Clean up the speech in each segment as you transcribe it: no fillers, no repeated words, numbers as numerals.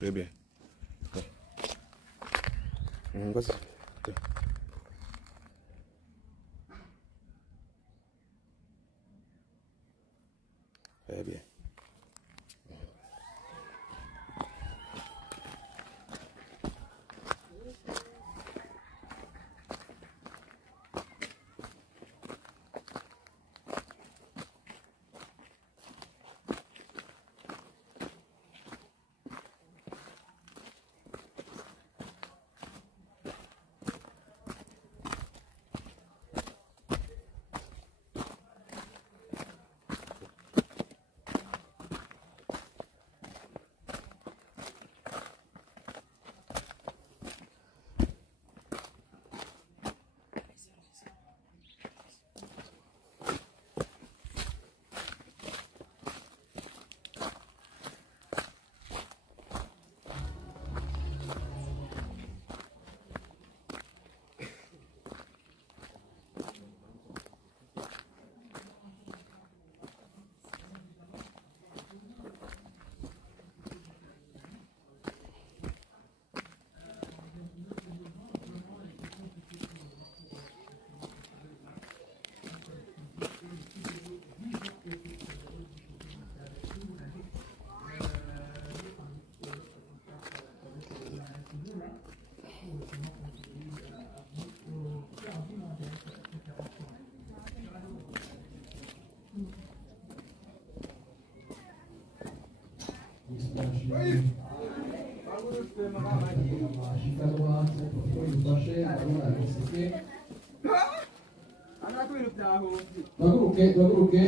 Très bien. Vas-y. Très bien. Baguruke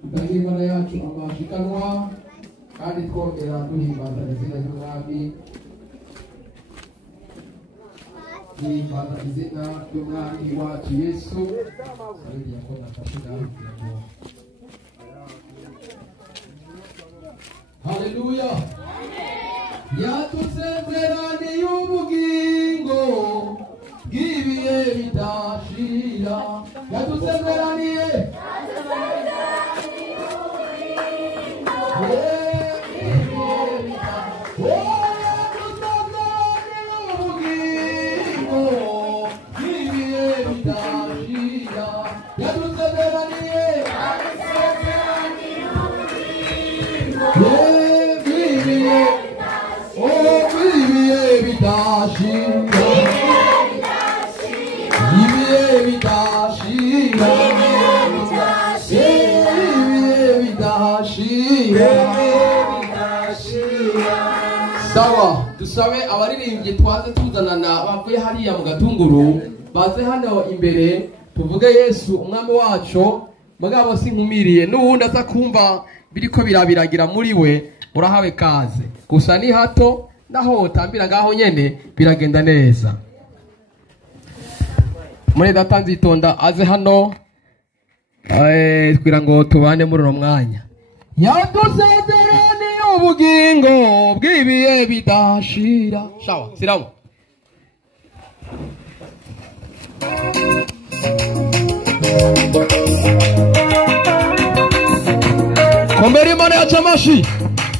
tutagira Imana yacu amashikanwa kandi twongera duhimbaza izina ry'umwami duhimbaza izina ry'umwami wacu Yesu Haleluya yadusezeraniye ubugingo bw'ibihe bidashira yadusezeraniye Sawa dusabe abaririmbyi twaze tuzanana bavuye hariya mu gatunguru baze hano imbere tuvuge Yesu umwami wacu mugabo sinkumiriye n'uwundi aza kumva biriko birabiragira muri we urahawe kaze gusa ni hato naho utambira ngaho nyene biragenda neza muri datanze itonda aze hano twira ngo tubane muri uno mwanya yadusezeraniye ubugingo bw'ibihe bidashira shawa siramu kombera Imana yacu amashi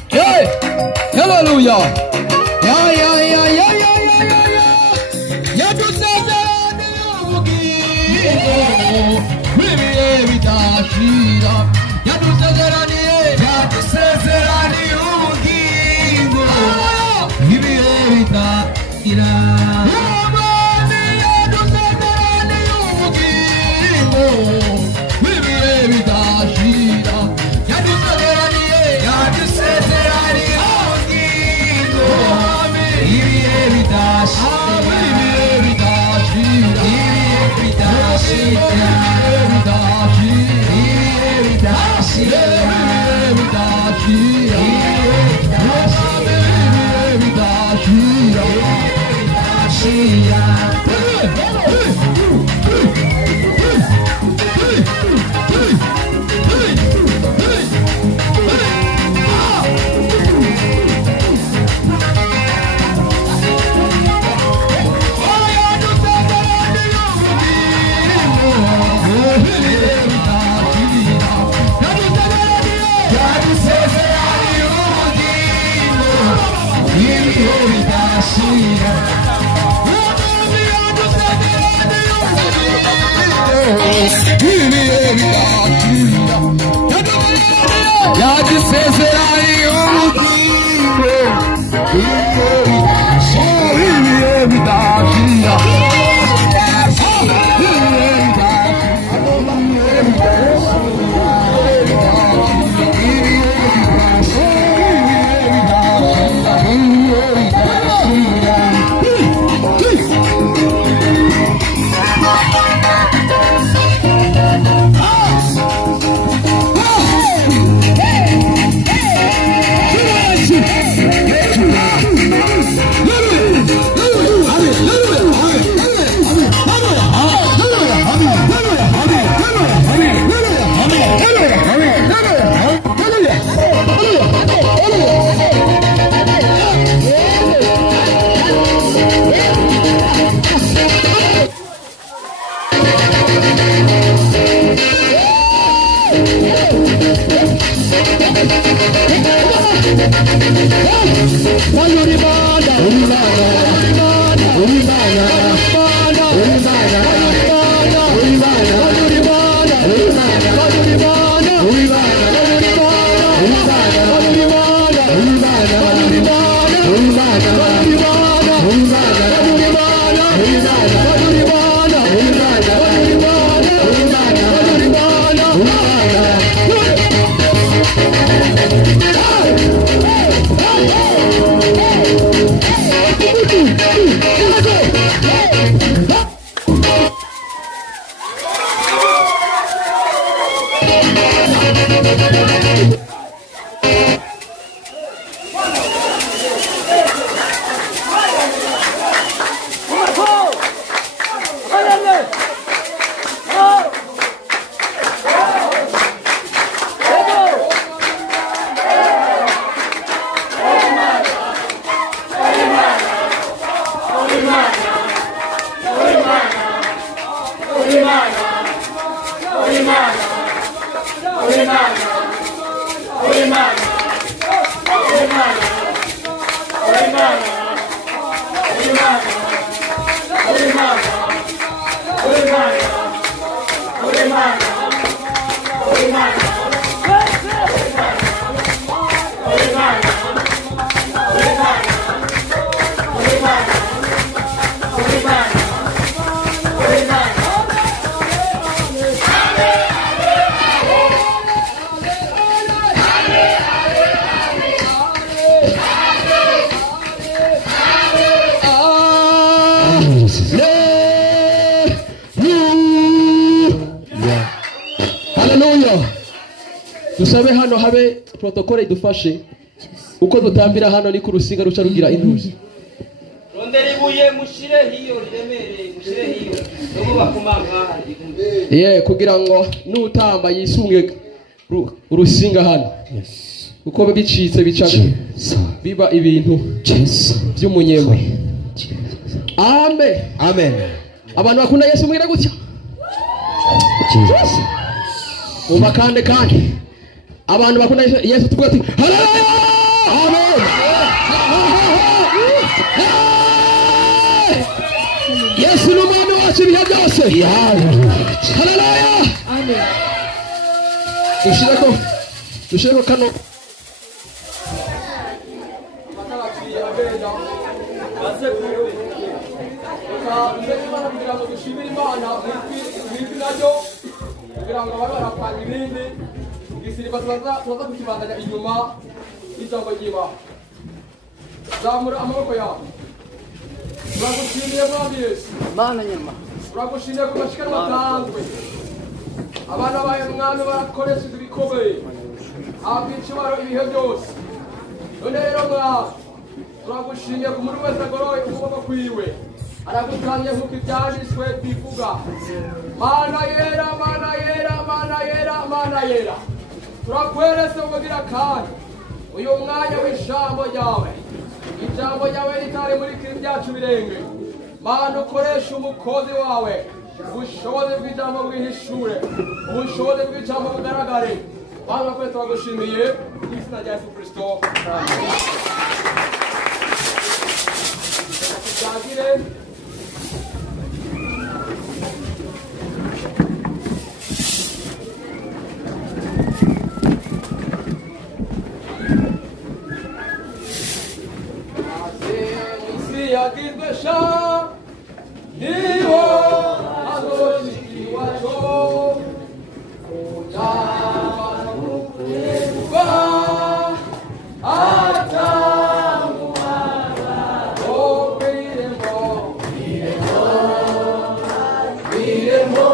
hey haleluya yadusezeraniye ubugingo bw'ibihe bidashira yadusezeraniye ubugingo bw'ibihe bidashira dusabe hano habe protokole idufashe uko dutambira hano ni ku rusinga ruca rugira intuzi rondera ibuye mushire hiyo riremere mushire hiyo no bakumanga kugira ngo nutamba yisunge urusinga hano uko bicitse bica biba ibintu by'umunyemwe. Amen. Amen. Abantu bakunda Yesu mwira gutya. Umva kandi abantu bakunda Yesu tuvuga ati haleluya. Amen. Yesu ni umwami wacu ibihe byose. Haleluya. Amen. Dushireko kano zamura amaboko yawe turagushimiye mwami Yesu mana nyama turagushimiye ku mashikano batanzwe abana bawe mwami barakoresha ibikomeye abicibaro ibihe byose none rero mwami turagushimiye ku muri wese agoroye ukuboko kwiwe aragutanye nk'uko ibyanditswe bivuga mana yera mana yera mana yera mana yera turakweretse ubugira kandi uyu mwanya w'ijambo ryawe ijambo ryawe ritari muri kiri byacu birenge mana ukoresha umukozi wawe ubushobozi bw'ijambo bwihishure ubushobozi bw'ijambo bugaragare mana kwe turagushimiye mu izina rya Yesu Kristo. yagizwesha niho azoshikiwacho utamukuba atamuhara okwirembo kwirembo kwirembo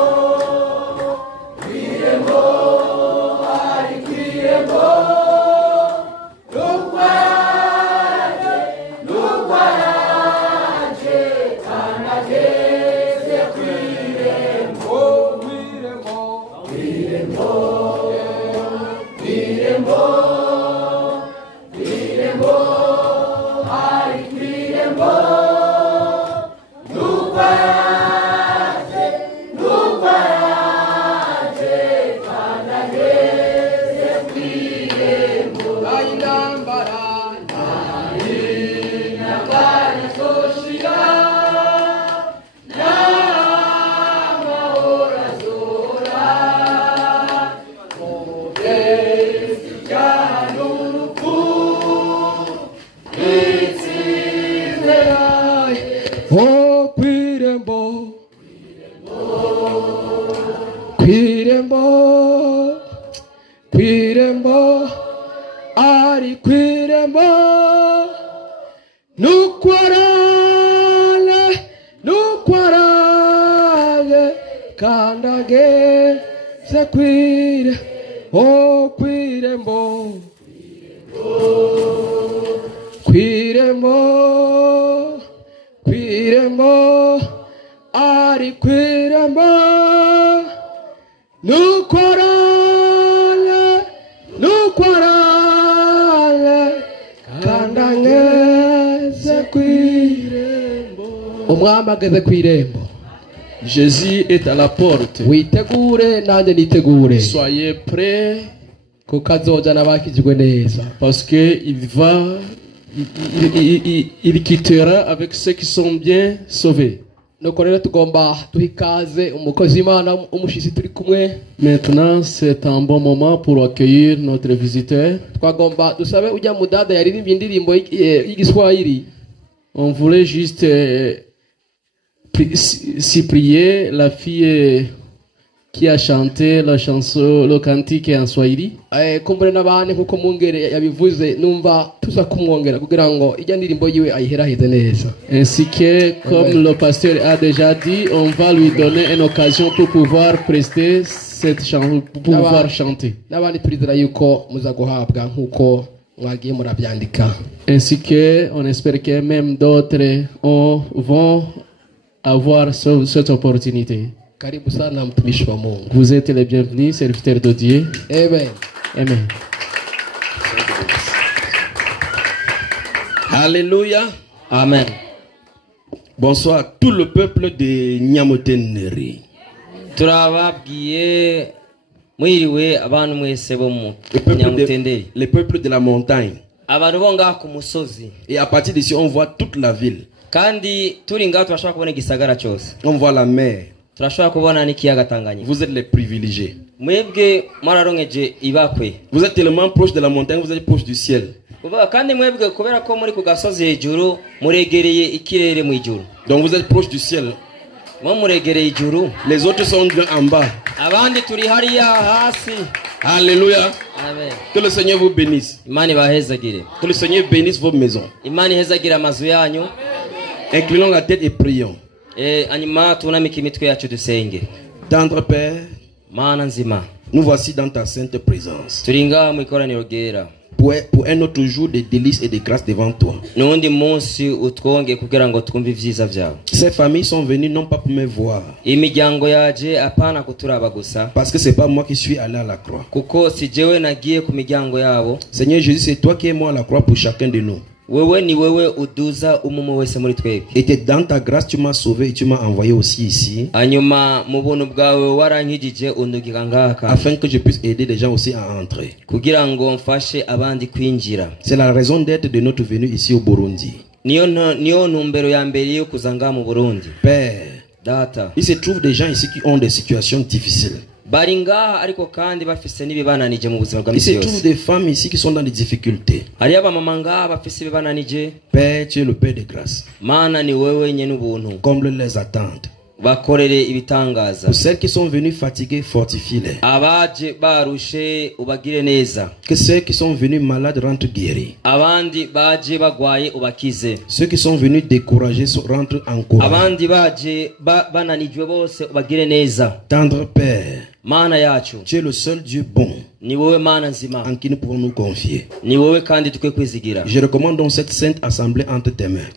ari kwirembo Oh, Quirembo, Quirembo, Quirembo, Ari Quirembo, Nuquarale, Candage, Sequire, oh, Quirembo, Quirembo, Quirembo, Ari Quirembo, Nuquarale, Candangese Quirembo. Umwami ageze kw'irembo. Jésus est à la porte. Witegure nanjye nitegure. Soyez prêts kuko azoja n'abakijwe neza. parce que il quittera avec ceux qui sont bien sauvés. Nuko rero tugomba duha ikaze umukozi w'Imana umushitsi turi kumwe. Maintenant, c'est un bon moment pour accueillir notre visiteur. Twagomba dusabe ujya mudada yaririmbye indirimbo y'igiswahili. On voulait juste s'y prier la fille qui a chanté la chanson, le cantique en Swahili. Kumbure n'abandi nkuko mungere yabivuze numva tuza kumwongera kugira ngo ijya ndirimbo yiwe ayiheraheze neza. Ainsi que, comme le pasteur a déjà dit, on va lui donner une occasion pour pouvoir prester cette chanson, pour pouvoir chanter. N'abandi turizera yuko muza guhabwa nkuko mwagiye murabyandika. Ainsi que, on espère que même d'autres vont avoir cette opportunité. Karibu sana mtumishi wa Mungu. Vous êtes les bienvenus, serviteurs de Dieu. Amen. Amen. Alléluia. Amen. Bonsoir à tout le peuple de Nyamoteneri. Turababwiye mwiriwe abantu mwese bo mu Nyamutenderi. Les peuples de la montagne. Abantu bo ngaha ku musozi. Et à partir d'ici, on voit toute la ville. Kandi turi ngaha turashobora kubona igisagara cyose. On voit la mer. Turashobora kubona n'ikiyaga Tanganyika. Vous êtes les privilégiés. Mwebwe mwararonkeje ibakwe. Vous êtes tellement proche de la montagne, vous êtes proche du ciel. Kandi mwebwe kubera ko muri ku gasozi hejuru muregereye ikirere mu ijuru. Donc vous êtes proche du ciel. Muregereye ijuru. Les autres sont en bas. Abandi turi hariya hasi. Alléluia. Amen. Que le Seigneur vous bénisse. Imani bahezagire. Que le Seigneur bénisse vos maisons. Imani hezagire amazu yanyu. Inclinons la tête et prions. Anyuma tunamike imitwe yacu dusenge. Tendre Père, Mana nzima. nous voici dans ta sainte présence. Turinga mu ikoraniro ryera. Pour un autre jour de délices et de grâce devant toi. Nundi munsi utwonge kugira ngo twumve ivyiza vyawe. Ces familles sont venues non pas pour me voir. Imiryango yaje apana kuturaba gusa. Parce que c'est pas moi qui suis allé à la croix. Kuko si jewe nagiye ku miryango yabo. Seigneur Jésus, c'est toi qui es mort à la croix pour chacun de nous. Wewe ni wewe uduza umumu wese muri twebwe. Et dans ta grâce tu m'as sauvé et tu m'as envoyé aussi ici. Anyuma mu buntu bwawe warankijije undugika ngaka. Afin que je puisse aider les gens aussi à entrer. Kugira ngo mfashe abandi kwinjira. C'est la raison d'être de notre venue ici au Burundi. Niyo ntumbero ya mbere yo kuzanga mu Burundi. Père, Data. il se trouve des gens ici qui ont des situations difficiles. bari ngaha ariko kandi bafise n'ibibananije mu buzima bwa Il misi se trouve yose. des femmes ici qui sont dans des difficultés. Hari abamama ngaha bafise ibibananije. Père, tu es le Père de grâce. Mana ni wewe nyene ubuntu. Comble les attentes. Bakorere ibitangaza. Pour celles qui sont venues fatiguées, fortifie-les. Abaje barushe ubagire neza. Que ceux qui sont venus malades rentrent guéris. Abandi baje bagwaye ubakize. Ceux qui sont venus découragés rentrent encouragés. Abandi baje bananijwe bose ubagire neza. Tendre Père, Mana yacu, tu es le seul Dieu bon ni wowe Mana nzima. en qui nous pouvons nous confier. Ni wowe kandi tukwe kwizigira. Je recommande donc cette sainte assemblée entre tes mains.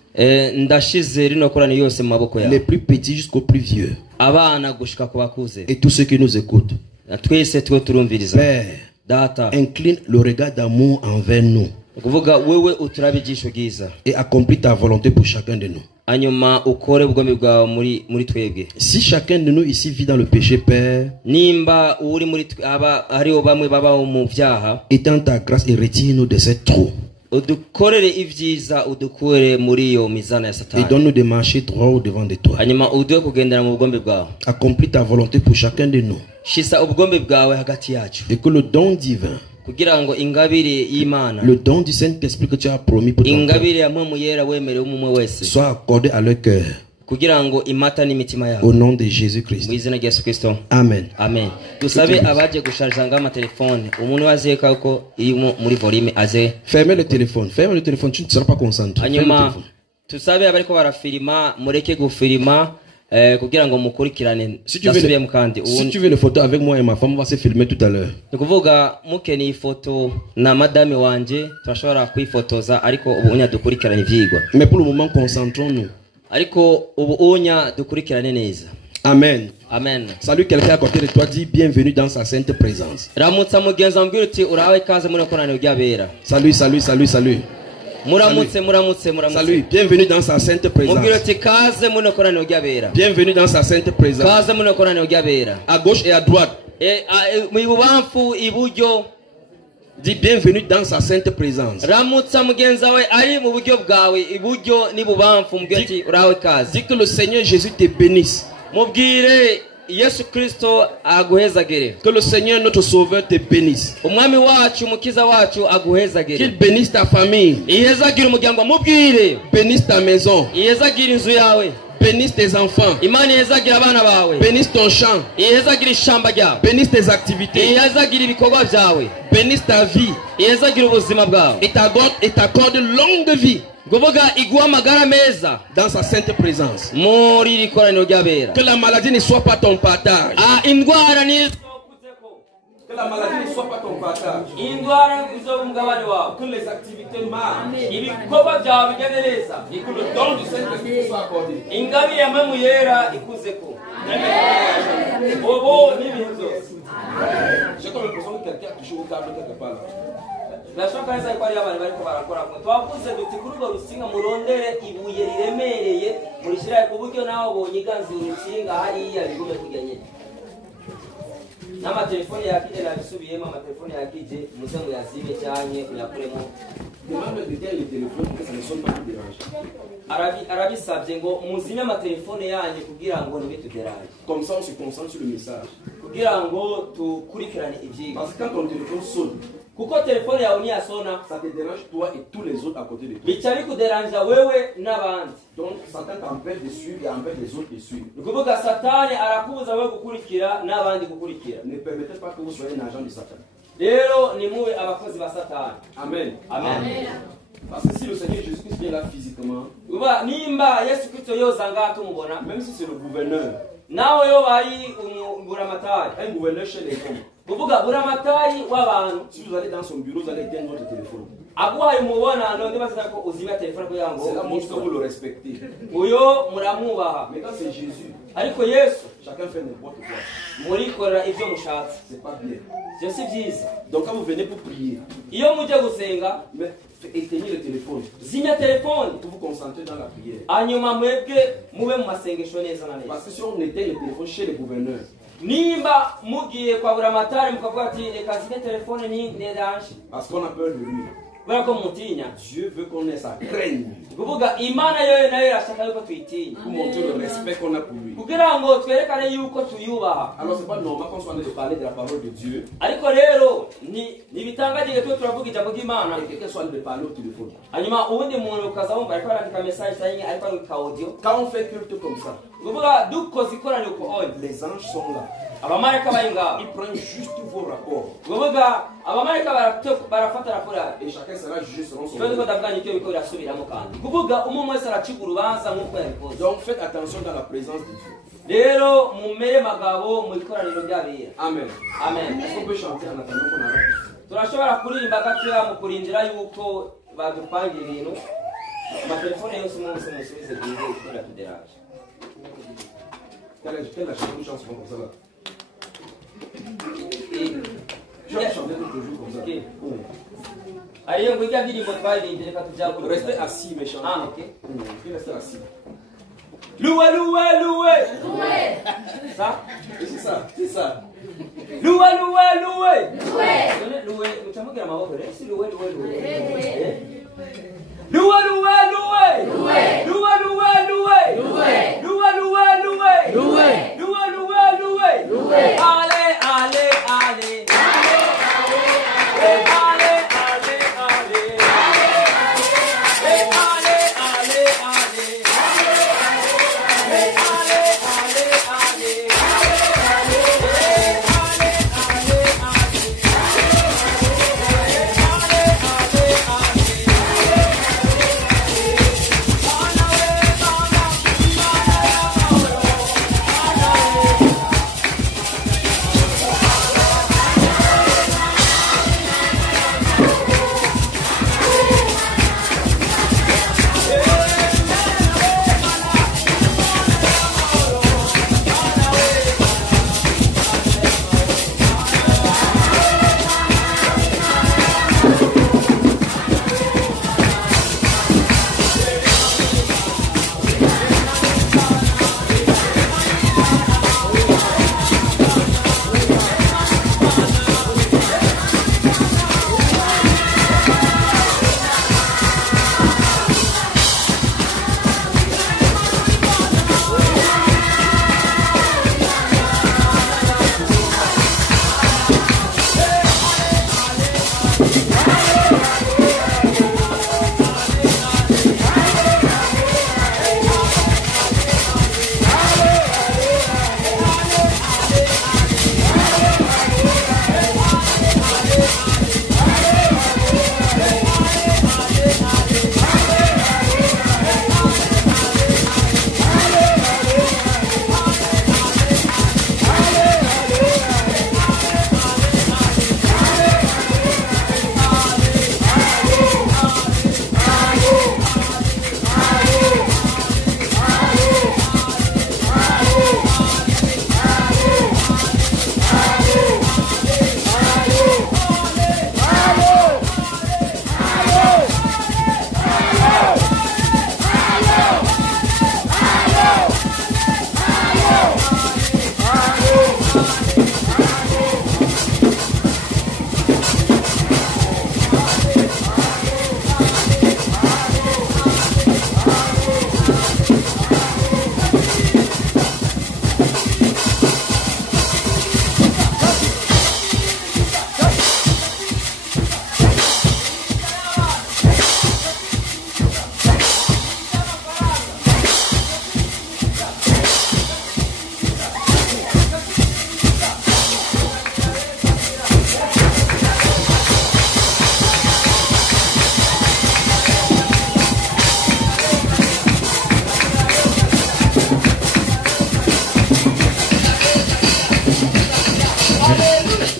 Ndashize rino korani yose mu maboko yawe. Les plus petits jusqu'aux plus vieux. Abana gushika ku bakuze. Et tous ceux qui nous écoutent. Twese twe turumviriza. Père, Data, incline le regard d'amour envers nous kuvuga wewe uturabe ijisho giza. et accomplis ta volonté pour chacun de nous. Hanyuma ukore ubwami bwawe muri twebwe. Si chacun de nous ici vit dans le péché, Père, Nimba uri muri aba hariho bamwe baba mu vyaha, étends ta grâce et retire-nous de cette trou. udukorere ivyiza udukure muri iyo mizana ya Et Satani. donne-nous de marcher droit au devant de toi. Hanyuma uduhe kugendera mu bugombe bwawe. Accomplis ta volonté pour chacun de nous. Shisa ubugombe bwawe hagati yacu. Et que le don divin, Kugira ngo ingabire y'Imana, le don du Saint-Esprit que tu as promis pour ton peuple, ingabire ya mpemu yera wemerewe umwe wese. soit accordé à leur cœur. Kugira ngo imata n'imitima Au yabo. nom de Mu Jésus-Christ. izina rya Yesu Kristo. Amen. Amen. Dusabe abaje gusharja ng'amatelefone. Umuntu wazeka ko irimo muri volume aze. Fermez le téléphone. Ferme le téléphone. Tu ne seras pas concentré. Ferme le Hanyuma téléphone. tusabe abariko barafirima mureke gufirima kugira ngo mukurikirane. Si tu veux Dasubiye mukandi. si tu veux les photos avec moi et ma femme, on va se filmer tout à l'heure. Nikuvuga mukeni ifoto na madame wanje turashobora kwifotoza ariko ubu unya dukurikirane ivyigwa. Mais pour le moment, concentrons-nous. Ariko ubu unya dukurikirane neza. Amen. Amen. Salut quelqu'un à côté de toi. Dis bienvenue dans sa sainte présence. Ramutsa mugenza mbwira uti urawe kaze muri koraniro ry'abera. Salut, salut, salut, salut. Muramutse. Salut. Bienvenue dans sa sainte présence. Mubwira uti kaze muri koraniro ry'abera. Bienvenue dans sa sainte présence. Kaze muri koraniro ry'abera. À gauche et à droite. Mu bubamfu iburyo. Dis bienvenue dans sa sainte présence. Ramutsa mugenza we ari mu buryo bwawe iburyo ni bubamfu mubwira uti urawe kaze. Dis que le Seigneur Jésus te bénisse. Mubwire Yesu Kristo aguhezagire. Que le Seigneur notre Sauveur te bénisse. Umwami wacu umukiza wacu aguhezagire. Qu'il bénisse ta famille. Ihezagire umuryango mubwire. Bénisse ta maison. Ihezagire inzu yawe. Bénisse tes enfants. Imana ihezagire abana bawe. Bénisse ton champ. Ihezagire ishamba ryawe. Bénisse tes activités. Ihezagire ibikorwa byawe. Bénisse ta vie. Ihezagire ubuzima bwawe. Et t'accorde longue vie. Kuvuga iguha amagara meza dans sa sainte présence. muri iri koraniro ry'abera. Que la maladie ne soit pas ton partage. Indwara ni Que la maladie ne soit pas ton partage. indwara izo mugabane wawe. Que les activités marchent. Ibikorwa byawe bigende neza. Et que le don du Saint-Esprit soit accordé. Ingabire ya mpemu yera ikuzeko. Bobo n'ibihe byose. J'ai comme l'impression que quelqu'un a touché au câble quelque part là. Birashoboka neza ko ari abantu bariko barakora ko twavuze duti kuri urwo rusinga murondere ibuye riremereye murishira ku buryo naho bonyiganze urusinga hariya bigume kujya nyine. N'amatelefone yakije nabisubiyemo amatelefone yakije muze muyazibe cyane muyakuremo. Demande de dire le téléphone que ça ne sonne pas plus dérange. Arabisabye ngo muzime amatelefone yanyu kugira ngo ntibituderanje. Comme ça on se concentre sur le message. Kugira ngo tukurikirane ivyigwa. Parce que quand ton téléphone sonne, kuko telefone yawe niyasona ça te dérange toi et tous les autres à côté de toi. bica bikuderanja wewe n'abandi. Donc Satan t'empêche de suivre et empêche les autres de suivre. Ukuvuga Satani arakubuza wewe gukurikira n'abandi gukurikira. Ne permettez pas que vous soyez un agent de Satan. Rero ni muwe abakozi ba Satani. Amen. Amen. Parce que si le Seigneur Jésus-Christ vient là physiquement, Uba nimba Yesu Kristo yoza ngato mubona même si c'est le gouverneur, nawe yo bari buramatari. un gouverneur chez les hommes, Kuvuga buramatari w'abantu si vous allez dans son bureau, vous allez éteindre votre téléphone. aguhaye mubona none baza ko uzimya telefone kugira ngo C'est la montre que vous le respectez. uyo muramwubaha. Mais quand c'est Jésus, Ariko Yesu chacun fait n'importe quoi. murikorera ivyo mushatse. C'est pas bien. Byo si byiza. Donc quand vous venez pour prier, Iyo mujye gusenga mais éteignez le téléphone zimya telefone pour vous concentrer dans la prière. hanyuma mwebwe mube mu masengesho neza na neza. Parce que si on éteint le téléphone chez les gouverneurs, Nimba mugiye kwa buramatari mukavuga ati reka zimya telefone ni nedanje parce qu'on a peur de lui, kubera ko mutinya. Dieu veut qu'on ait sa crainte Kuvuga Imana yo nayo irashaka yuko tuyitinya. pour montrer le respect qu'on a pour lui. Kugira ngo twerekane yuko tuyubaha. Alors c'est pas normal qu'on soit en train de parler de la parole de Dieu Ariko rero ni bitangaje twe turavuga ijambo ry'Imana. et quelqu'un soit en train de parler au téléphone. Hanyuma ubundi muntu ukaza wumva ariko arandika message cyangwa ariko arandika audio. Quand on fait culte comme ça, Kuvuga dukoze ikoraniro ko oyo. les anges sont là. Abamarayika bari ngaho. Ils prennent juste vos rapports Kuvuga abamarayika barafata raporo et chacun sera jugé selon son Twende œuvre. kudavuganya icyo biko birasubiramo kandi. Kuvuga umwe wese aracika urubanza nk'uko yabikoze. Donc faites attention dans la présence de Dieu. Rero mumere magabo mu ikoraniro ry'abera. Amen. Amen. Est-ce qu'on peut chanter en attendant qu'on arrête? Turashobora kuririmba gatoya mu kurindira yuko badupangira ibintu. Amatelefone yose umunsi musubize bwize ikora tuderaje. Quelle est la chanson comme ça là? Je Yeah. vais chanter toujours comme ça. Ok. Ariyo ngo ijya ndirimbo twaririmbe reka tujyago. Restez assis mes chanteurs. Ah, ok. Restez assis. Loué, loué, loué. Loué. Ça? Et c'est ça, c'est ça. Loué, loué, loué. Loué. Loué, utamubwira amaboko rero. Si loué, loué, loué. Loué, loué, loué. Loué, loué, loué. Loué, loué, loué. Loué, loué, loué. Allez, allez, allez.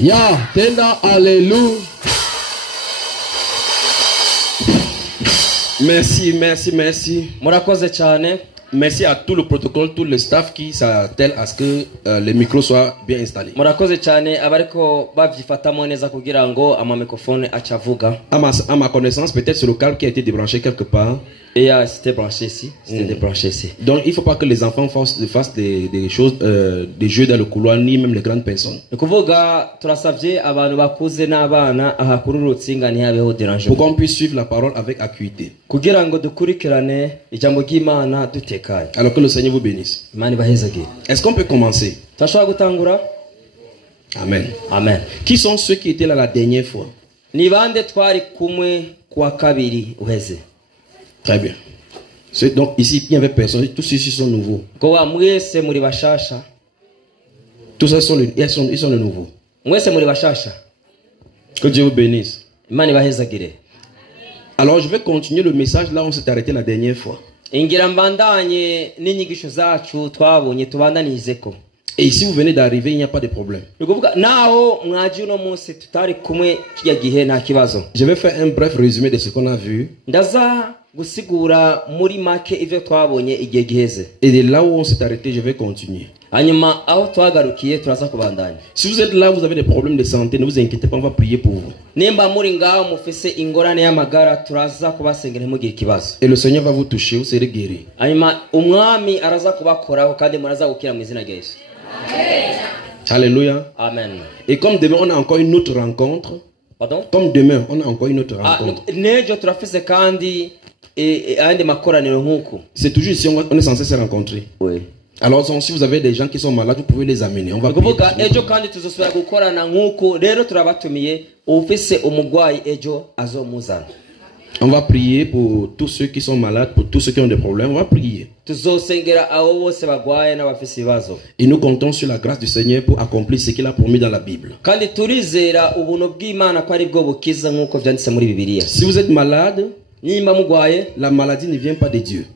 Ya, tena alléluia. Merci, merci, merci. Murakoze cyane. merci à tout le protocole, tout le staff qui s'attelle à ce que les micros soient bien installés. murakoze cyane abariko bavyifatamo neza kugira ngo amamikrofone acavuga. À ma connaissance, peut-être c'est le câble qui a été débranché quelque part. Et c'était branché ici, c'était débranché ici. Donc il ne faut pas que les enfants fassent des choses, des jeux dans le couloir, ni même les grandes personnes. Nikuvuga turasavye abantu bakuze n'abana aha kuri urutsinga ntihabeho dérange. Pour qu'on puisse suivre la parole avec acuité. Kugira ngo dukurikirane ijambo ry'Imana dutekaye. Alors que le Seigneur vous bénisse. Imana ibahezagire. Est-ce qu'on peut commencer? Tashobora gutangura? Amen. Amen. Qui sont ceux qui étaient là la dernière fois? Ni bande twari kumwe kwa kabiri uheze. Très bien. Donc ici, il n'y avait personne. Tous ceux-ci sont nouveaux. Gowa mwese muri bashasha. Tous ceux sont de nouveaux. Mwese muri bashasha. Que Dieu vous bénisse. Imana ibahezagire. Alors je vais continuer le message là où on s'est arrêté la dernière fois. Ingira mbandanye n'inyigisho zacu twabonye tubandanizeko. Et ici vous venez d'arriver, il n'y a pas de problème. Nikuvuga naho mwaji uno munsi tutari kumwe kijya gihe nta kibazo. Je vais faire un bref résumé de ce qu'on a vu. Ndaza gusigura muri make ivyo twabonye igihe giheze. Et de là où on s'est arrêté, je vais continuer. Hanyuma aho twagarukiye turaza kubandanya. Si vous êtes là, vous avez des problèmes de santé, ne vous inquiétez pas, on va prier pour vous. Nimba muri ngaho mufise ingorane y'amagara turaza kubasengera ntimugire ikibazo. Et le Seigneur va vous toucher, vous serez guéri. Hanyuma umwami araza kubakoraho kandi muraza gukira mu izina rya Yesu. Alléluia. Amen. Et comme demain on a encore une autre rencontre. Pardon? Comme demain on a encore une autre rencontre. Nejo turafise kandi andi makoraniro nkuko. C'est toujours ici on est censé se rencontrer. Oui. Alors si vous avez des gens qui sont malades, vous pouvez les amener. On va prier. Kuvuga ejo kandi tuzosubira gukorana nkuko rero turabatumiye ufise umugwayi ejo azomuzana. On va prier pour tous ceux qui sont malades, pour tous ceux qui ont des problèmes. On va prier. Et nous comptons sur la grâce du Seigneur pour accomplir ce qu'il a promis dans la Bible. Si vous êtes malade, la maladie ne vient pas de Dieu.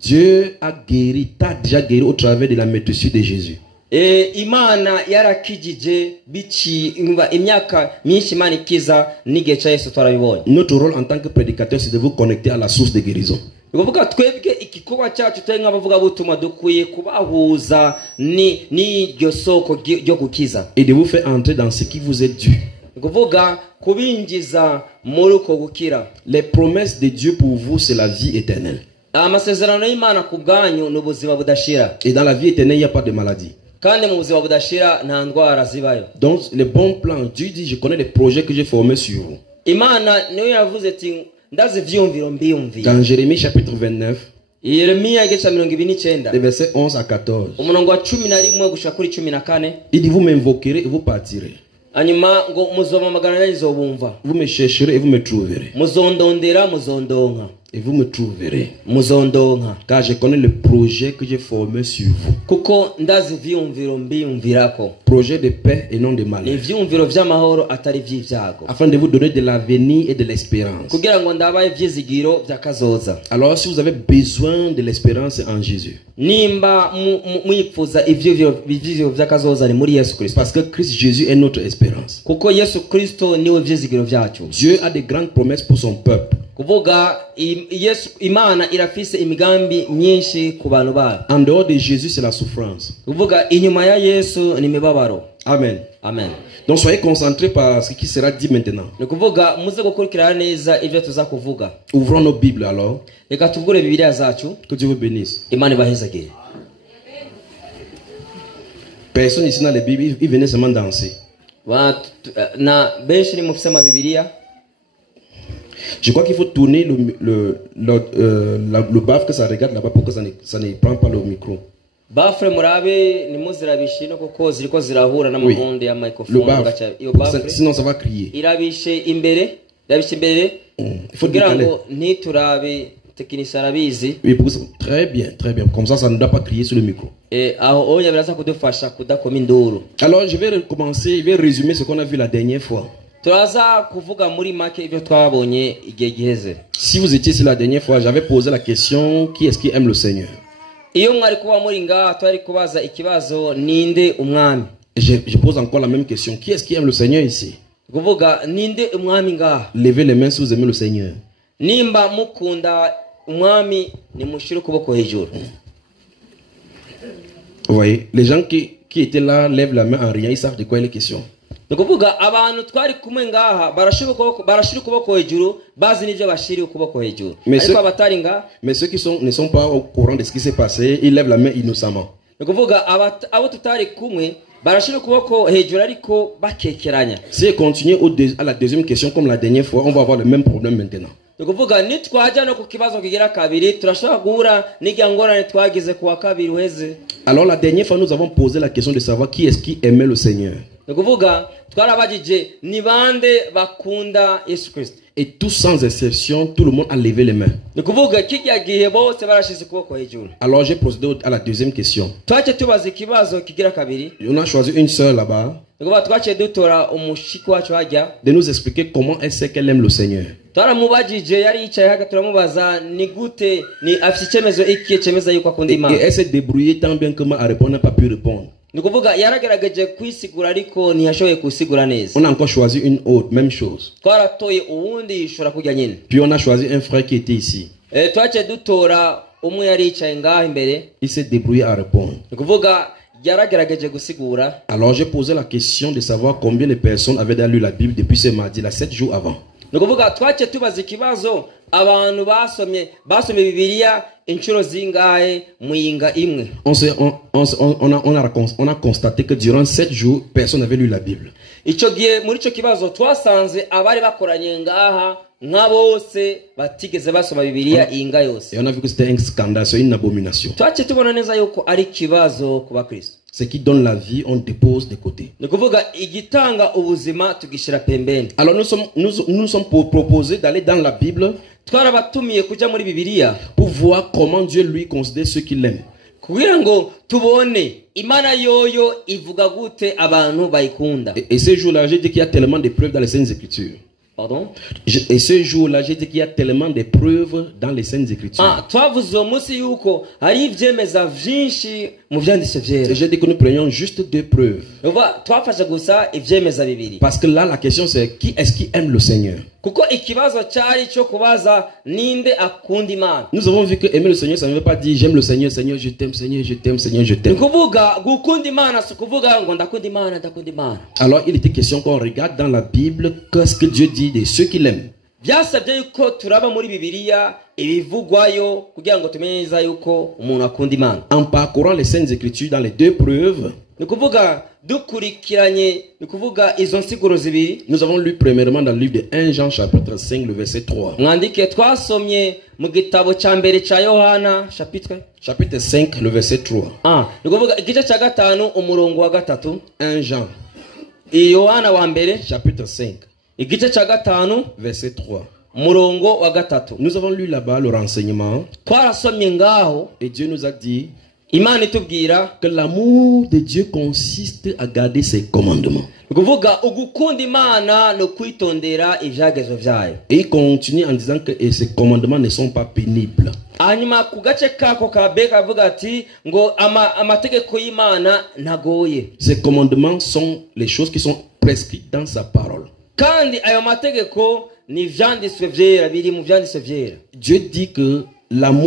Dieu a guéri, t'a déjà guéri au travers de la méthode de Jésus. Imana yarakijije bici imyaka myinshi Imana ikiza n'igihe cya Yesu twarabibonye. Notre rôle en tant que prédicateur c'est de vous connecter à la source de guérison. Ukuvuga twebwe igikorwa cyacu twe nk'abavuga butumwa dukwiye kubahuza n'iryo soko ryo gukiza. Et de vous faire entrer dans ce qui vous est dû. Ukuvuga kubinjiza muri uko gukira. Les promesses de Dieu pour vous c'est la vie éternelle. Amasezerano y'Imana ku bwanyu n'ubuzima budashira. Et dans la vie éternelle il n'y a pas de maladie. Donc le bon plan, Dieu dit je connais les projets que j'ai formés sur vous. Dans Jérémie chapitre 29, les versets 11 à 14, il dit vous m'invoquerez et vous partirez. Vous me chercherez et vous me trouverez. Et vous me trouverez. Car je connais le projet que j'ai formé sur vous. Projet de paix et non de malheur. Afin de vous donner de l'avenir et de l'espérance. Alors si vous avez besoin de l'espérance en Jésus. Parce que Christ Jésus est notre espérance. Dieu a de grandes promesses pour son peuple. En dehors de Jésus, c'est la souffrance. Amen. Amen. Donc soyez concentrés par ce qui sera dit maintenant. Ouvrons nos Bibles alors. Que Dieu vous bénisse. Personne ici dans les Bibles, il venait seulement danser. Je crois qu'il faut tourner le baffe que ça regarde là-bas pour que ça ne prend pas le micro. Oui. Le baffe, sinon ça va crier. Il faut décaler. Oui, très bien, très bien. Comme ça ne doit pas crier sur le micro. Alors je vais recommencer, je vais résumer ce qu'on a vu la dernière fois. Si vous étiez ici la dernière fois, j'avais posé la question, qui est-ce qui aime le Seigneur? Je pose encore la même question, qui est-ce qui aime le Seigneur ici? Levez les mains si vous aimez le Seigneur. umwami nimushire ukuboko hejuru. Vous voyez, les gens qui étaient là lèvent la main en riant, ils savent de quoi il est question. Nukuvuga abantu twari kumwe ngaha barashira ukuboko hejuru bazi n'ivyo bashiri ukuboko hejuru. Ariko abatari ngaha, mais ceux qui ne sont pas au courant de ce qui s'est passé, ils lèvent la main innocemment. Nukuvuga abo tutari kumwe barashira ukuboko hejuru ariko bakekeranya. Si on continue à la deuxième question comme la dernière fois, on va avoir le même problème maintenant. Nukuvuga nitwaja no ku kibazo kigira kabiri turashobora guhura n'igangorane twagize kuwa kabiri uheze. Alors la dernière fois nous avons posé la question de savoir qui est-ce qui aimait le Seigneur. Nukuvuga twarabajije ni bande bakunda Yesu Kristo. Et tous sans exception, tout le monde a levé les mains. Nukuvuga kijya gihe bose barashize ukuboko hejuru. Alors j'ai procédé à la deuxième question. Twaje tubaza ikibazo kigira kabiri. On a choisi une sœur là-bas Nukuvuga twaje dutora umushiki wacu hajya de nous expliquer comment elle sait qu'elle aime le Seigneur. Twaramubajije yari yicaye haga turamubaza ni gute ni afite icyemezo iki cyemeza yuko akunda Imana. Et elle s'est débrouillée tant bien que mal à répondre, n'a pas pu répondre. Nukuvuga yaragerageje kwisigura ariko ntiyashoboye kusigura neza. On a encore choisi une autre, même chose. Twaratoye uwundi yishura kujya nyine. Puis on a choisi un frère qui était ici. Twaje dutora umwe yari yicaye ngaha imbere. Il s'est débrouillé à répondre. Nukuvuga yaragerageje gusigura. Alors j'ai posé la question de savoir combien de personnes avaient lu la Bible depuis ce mardi, là, 7 jours avant. Nukuvuga twaje tubaza ikibazo abantu basomye Bibiliya inshuro zingahe muyinga imwe. On a constaté que durant 7 jours, personne n'avait lu la Bible. Ico gihe muri ico kibazo twasanze abari bakoranye ngaha nka bose batigeze basoma Bibiliya inga yose. Et on a vu que c'était un scandale, c'est une abomination. Twaje tubona neza yuko ari kibazo ku bakristo. Ce qui donne la vie, on dépose de côté. Nukuvuga igitanga ubuzima tugishira pembeni. Alors nous sommes proposés d'aller dans la Bible Twarabatumiye kuja muri Bibiliya pour voir comment Dieu lui considère ceux qu'il aime. kugira ngo tubone Imana yoyo ivuga gute abantu bayikunda. Et ce jour-là, j'ai dit qu'il y a tellement de preuves dans les Saintes Écritures. Pardon? Et ce jour-là, j'ai dit qu'il y a tellement de preuves dans les Saintes Écritures. Twavuze umunsi yuko hari ivyemeza vyinshi mu vyanditse vyera. Et j'ai dit que nous prenions juste 2 preuves. Twafashe gusa ivyemeza bibiri. Parce que là, la question c'est qui est-ce qui aime le Seigneur? Kuko ikibazo cyari cyo kubaza ninde akunda Imana. Nous avons vu que aimer le Seigneur, ça ne veut pas dire j'aime le Seigneur, Seigneur je t'aime, Seigneur je t'aime, Seigneur je t'aime. Kuvuga gukunda Imana si kuvuga ngo ndakunda Imana ndakunda Imana. Alors il était question qu'on regarde dans la Bible qu'est-ce que Dieu dit de ceux qui l'aiment. Byasabye yuko turaba muri Bibiliya ibivugwayo kugira ngo tumenye neza yuko umuntu akunda Imana. En parcourant les Saintes Écritures dans les 2 preuves, Nikuvuga dukurikiranye nikuvuga izo nsiguro zibiri. Nous avons lu premièrement dans le livre de 1 Jean chapitre 5 le verset 3. Mwandike twasomye mu gitabo ca mbere ca Yohana chapitre 5 le verset 3. Nikuvuga igice ca gatanu umurongo wa gatatu. 1 Jean Yohana wa mbere chapitre 5 igice ca gatanu verset 3. murongo wa gatatu. Nous avons lu là-bas le renseignement. Twarasomye ngaho Et Dieu nous a dit Imana itubwira que l'amour de Dieu consiste à garder ses commandements. kuvuga ugukunda Imana no kwitondera ivyagezo vyayo. Et il continue en disant que ces commandements ne sont pas pénibles. Hanyuma ku gace kako ka B kavuga ati ngo amategeko y'Imana ntagoye. Ces commandements sont les choses qui sont prescrites dans sa parole. Kandi ayo mategeko ni vyanditswe vyera biri mu vyanditswe vyera. Dieu dit que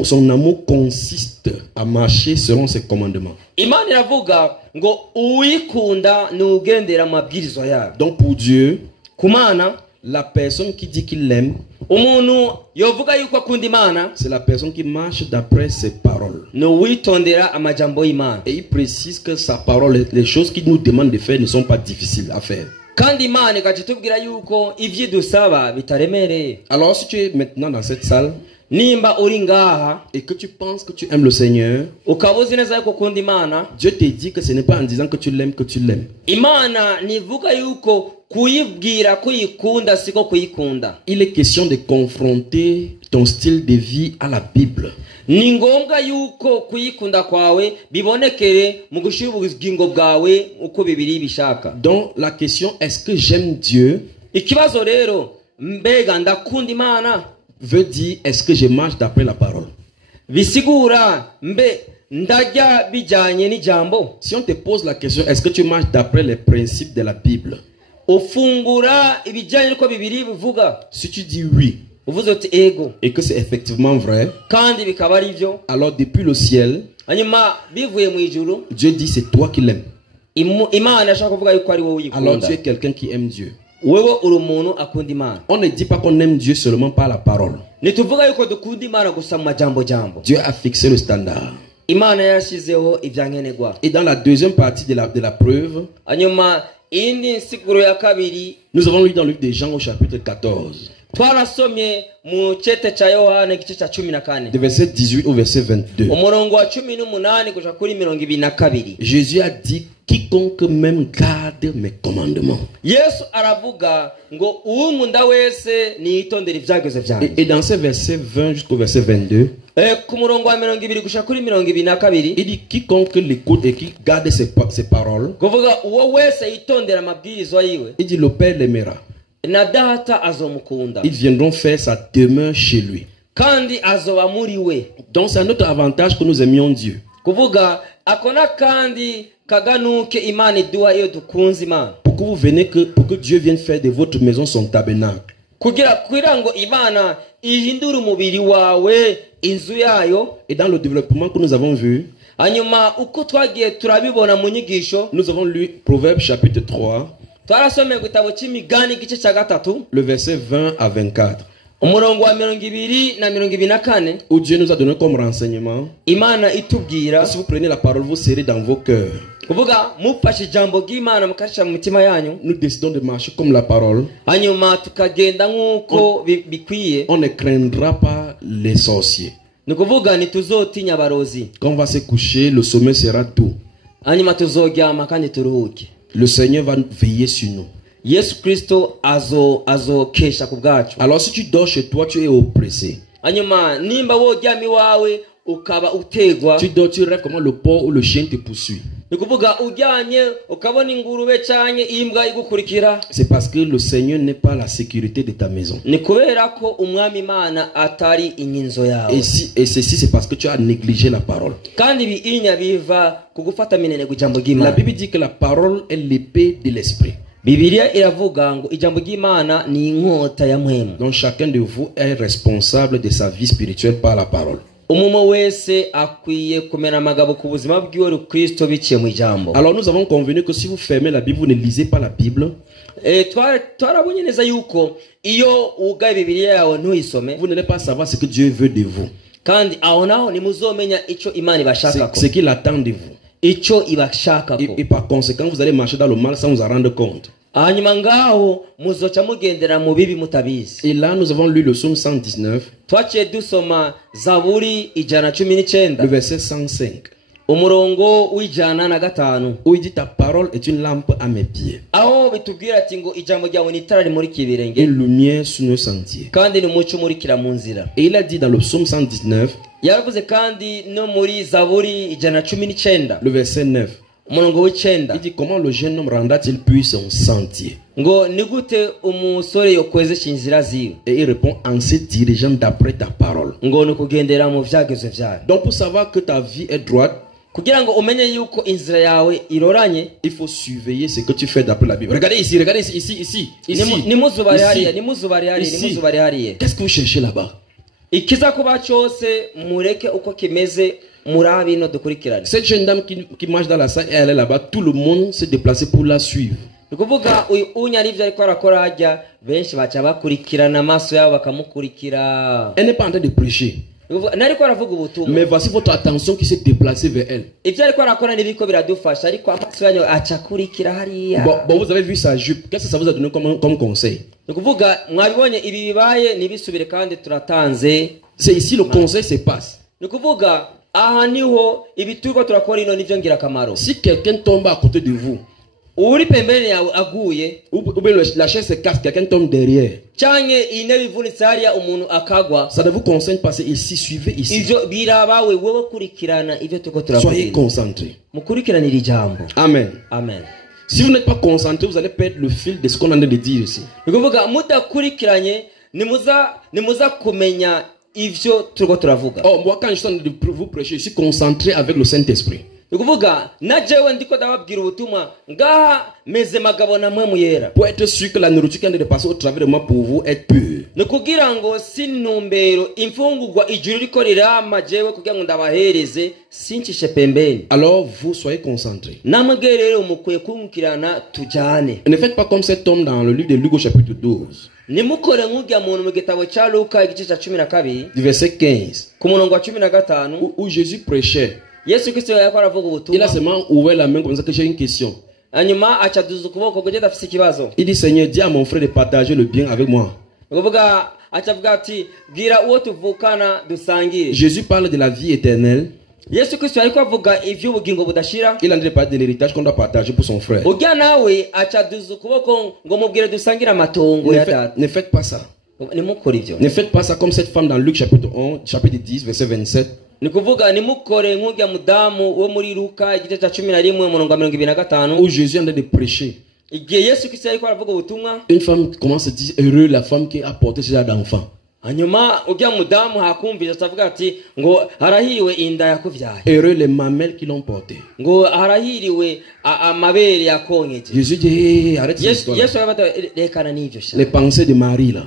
son amour consiste à marcher selon ses commandements. Imana iravuga ngo uwikunda nugendera amabwirizo yayo. Donc pour Dieu, kumana la personne qui dit qu'il l'aime, umuntu yovuga yuko akunda Imana, c'est la personne qui marche d'après ses paroles. No witondera amajambo y'Imana. Et il précise que sa parole, les choses qu'il nous demande de faire ne sont pas difficiles à faire. Kandi Imana ikatubwira yuko ivyo dusaba bitaremereye. Alors si tu es maintenant dans cette salle nimba uri ngaha et que tu penses que tu aimes le Seigneur, ukabuzi neza yuko ukunda Imana, Dieu te dit que ce n'est pas en disant que tu l'aimes que tu l'aimes. Imana nivuga yuko kuyibwira kuyikunda siko kuyikunda. Il est question de confronter ton style de vie à la Bible. Ni ngombwa yuko kuyikunda kwawe bibonekere mu gushira ubugingo bwawe uko Bibiliya bishaka. Donc la question est-ce que j'aime Dieu? Ikibazo rero mbega ndakunda Imana veut dire est-ce que je marche d'après la parole? Bisigura mbe ndajya bijanye n'ijambo. Si on te pose la question est-ce que tu marches d'après les principes de la Bible? Ufungura ibijanye n'uko Bibiliya bivuga. Si tu dis oui, uvuze uti ego et que c'est effectivement vrai, kandi bikaba ari byo, alors depuis le ciel, hanyuma bivuye mu ijuru Dieu dit c'est toi qui l'aimes. Imana ashaka kuvuga yuko ari wowe Alors uyikunda. tu es quelqu'un qui aime Dieu. Wewe uri umuntu akunda Imana. On ne dit pas qu'on aime Dieu seulement par la parole. Nituvuga yuko dukunda Imana gusa mu majambo jambo. Dieu a fixé le standard. Imana yashizeho ibyankenerwa. Et dans la deuxième partie de la preuve, Hanyuma indi nsiguro ya kabiri nous avons lu dans le livre de Jean au chapitre 14, twarasomye mu cete ca Yohana igice ca 14 de verset 18 au verset 22. umurongo wa 18 kuja kuri 22. Jésus a dit, quiconque même garde mes commandements. Yesu aravuga ngo uwunkunda wese niyitondera ivyageze vyanje. Et dans ce verset 20 jusqu'au verset 22, Ku murongo wa 20 kuja kuri 22 il dit, quiconque l'écoute et qui garde ses paroles, kuvuga uwo wese yitondera amabwirizwa yiwe il dit, le Père l'aimera. na data azomukunda Ils viendront faire sa demeure chez lui. kandi azoba muri we. Donc c'est un autre avantage que nous aimions Dieu. Kuvuga akona kandi kaganuke Imana iduha iyo dukunze Imana. Pour que Dieu vienne faire de votre maison son tabernacle. Kugira ngo Imana ihindure umubiri wawe inzu yayo. Et dans le développement que nous avons vu, Hanyuma uko twagiye turabibona mu nyigisho, nous avons lu Proverbes chapitre 3, twarasomeye gitabo cy'imigani igice cya 3 le verset 20 à 24, umurongo wa 20 na 24, où Dieu nous a donné comme renseignement, Imana itubwira si vous prenez la parole, vous serrez dans vos cœurs. kuvuga mufashe ijambo ry'Imana mukashyira mu mitima yanyu, Nous décidons de marcher comme la parole. hanyuma tukagenda nk'uko bikwiye. On ne craindra pas les sorciers. Ni kuvuga ntituzotinya abarozi, Quand on va se coucher, le sommeil sera doux. hanyuma tuzoryama kandi turuhuke. Le Seigneur va veiller sur nous. Yesu Kristo azokesha ku bwacu. Alors si tu dors chez toi, tu es oppressé. Hanyuma nimba woryama iwawe ukaba utegwa, Tu dors, tu rêves comment le porc ou le chien te poursuit. ni kuvuga uryamye ukabona ingurube canke imbwa igukurikira, C'est parce que le Seigneur n'est pas la sécurité de ta maison. ni kubera ko umwami Imana atari inyinzo yawe. Et ceci, c'est parce que tu as négligé la parole. Kandi ibiinya biva kugufata minene ku ijambo La ry'Imana. Bible dit que la parole est l'épée de l'esprit. Bibiliya iravuga ngo ijambo ry'Imana ni inkota ya mpwemu. Donc chacun de vous est responsable de sa vie spirituelle par la parole. Umumo wese akwiye kumena amagabo ku buzima bw'iwe Kristo biciye mu ijambo. Alors nous avons convenu que si vous fermez la Bible, vous ne lisez pas la Bible, Twarabonye neza yuko iyo ugaye Bibiliya yawe ntuyisome, vous n'allez pas savoir ce que Dieu veut de vous. kandi aho naho nimuzomenya ico Imana ibashakako, Ce qu'il attend de vous. ico ibashakako. Et par conséquent, vous allez marcher dans le mal sans vous en rendre compte. Hanyuma ngaho muzoca mugendera mu bibi mutabizi. Et là, nous avons lu le psaume 119, Twaciye dusoma Zaburi le 119 verset 105, umurongo w'ijana na 5, où il dit, ta parole est une lampe à mes pieds aho bitubwira ati ngo ijambo ryawe ni itara rimurikira et ibirenge lumière sur nos sentiers. kandi ni umuco umurikira mu nzira. Et il a dit dans le psaume 119, Yaravuze kandi no muri Zaburi 119 le verset 9, umurongo w'9 il dit, comment le jeune homme rendra-t-il puis son sentier? ngo ni gute umusore yokwezesha inzira ziwe, Et il répond, en se dirigeant d'après ta parole. ngo ni kugendera mu vyagezo vyayo. Donc pour savoir que ta vie est droite, Kugira ngo umenye yuko inzira yawe iroranye, il faut surveiller ce que tu fais d'après la Bible. Regardez ici, ici. nimuzubare hariya, Ici. nimuzubare hariya, Ici. nimuzubare hariya. Qu'est-ce que vous cherchez là-bas? Ikiza kuba cyose mureke uko kimeze, murabe ino dukurikirane. Cette jeune dame qui marche dans la salle et elle est là-bas, tout le monde s'est déplacé pour la suivre. Ni kuvuga uyu unyari ivyo ariko arakora hajya, benshi baca bakurikirana amaso yabo bakamukurikira. Elle n'est pas en train de prêcher. Nariko aravuga ubutumwa, Mais voici votre attention qui s'est déplacée vers elle. ivyo ariko arakora nibiko biradufasha, ariko amaso yanyu aca akurikira hariya. Bon, vous avez vu sa jupe. Qu'est-ce que ça vous a donné comme conseil? Ni kuvuga mwabibonye ibi bibaye nibisubire kandi turatanze. C'est ici le conseil se passe. Ni kuvuga aha niho ibiturwa turakora ino nivyo ngirakamaro. Si quelqu'un tombe à côté de vous, Uri pembeni yawe aguye, ou bien la chaise se casse, quelqu'un tombe derrière, canke intebe ivunitse hariya umuntu akagwa, ça ne vous conseille pas, c'est ici, suivez ici. ivyo birabawe wewe kurikirana ivyo tuko Soyez turakora. concentrés. Mukurikiranira ijambo. Amen. Amen. Si vous n'êtes pas concentré, vous allez perdre le fil de ce qu'on est en train de dire ici. Ni kuvuga mudakurikiranye nimuza kumenya ivyo turiko turavuga. Oh, moi, quand je suis en train de vous prêcher, je suis concentré avec le Saint-Esprit. ukuvuga na jewe ndiko ndababwira ubutumwa ngaha meze magabo na mwe muyera pour être sûr que la nourriture qui est en train de passer au travers de moi pour vous est pure. nukugira ngo sinumbero imfungurwa ijuru riko rirama jewe kugira ngo ndabahereze sincishe pembeni. Alors vous soyez concentrés. namwe rero mukwiye kumukirana tujane. Ne faites pas comme cet homme dans le livre de Luc au chapitre 12. nimukore nk'ujya muntu mu gitabo cya Luka igice cya 12 Du verset 15. ku murongo wa 15 Où Jésus prêchait. Yesu Kristo yariko aravuga Il a ubutumwa seulement ouvert la main comme ça que j'ai une question. hanyuma acaduza ukuboko kugenda afise ikibazo. Il dit Seigneur, dis à mon frère de partager le bien avec moi. ukuvuga acavuga ati bwira uwo tuvukana dusangire. Jésus parle de la vie éternelle. Yesu Kristo yariko avuga ivy'ubugingo budashira. Il est en train de parler de l'héritage qu'on doit partager pour son frère. ujya nawe acaduza ukuboko ngo mubwire dusangire amatongo ya data. Ne faites pas ça. nimukore ivyo. Ne faites pas ça comme cette femme dans Luc chapitre 11, chapitre 10, verset 27. nikuvuga nimukore nk'ujya mudamu wo muri Luka igice cya 11 umurongo wa 25 Où Jésus est en train de prêcher. igihe Yesu Kristo yariko aravuga ubutumwa. Une femme commence à dire heureux la femme qui a porté ce genre d'enfant. hanyuma ujya mudamu hakumvira atavuga ati ngo harahiriwe inda yakuvyaye, Heureux les mamelles qui l'ont porté. ngo harahiriwe amabere yakonyeje. Jésus dit hey, arrête cette Yesu histoire. arabata rekana n'ivyo sha. Les pensées de Marie là.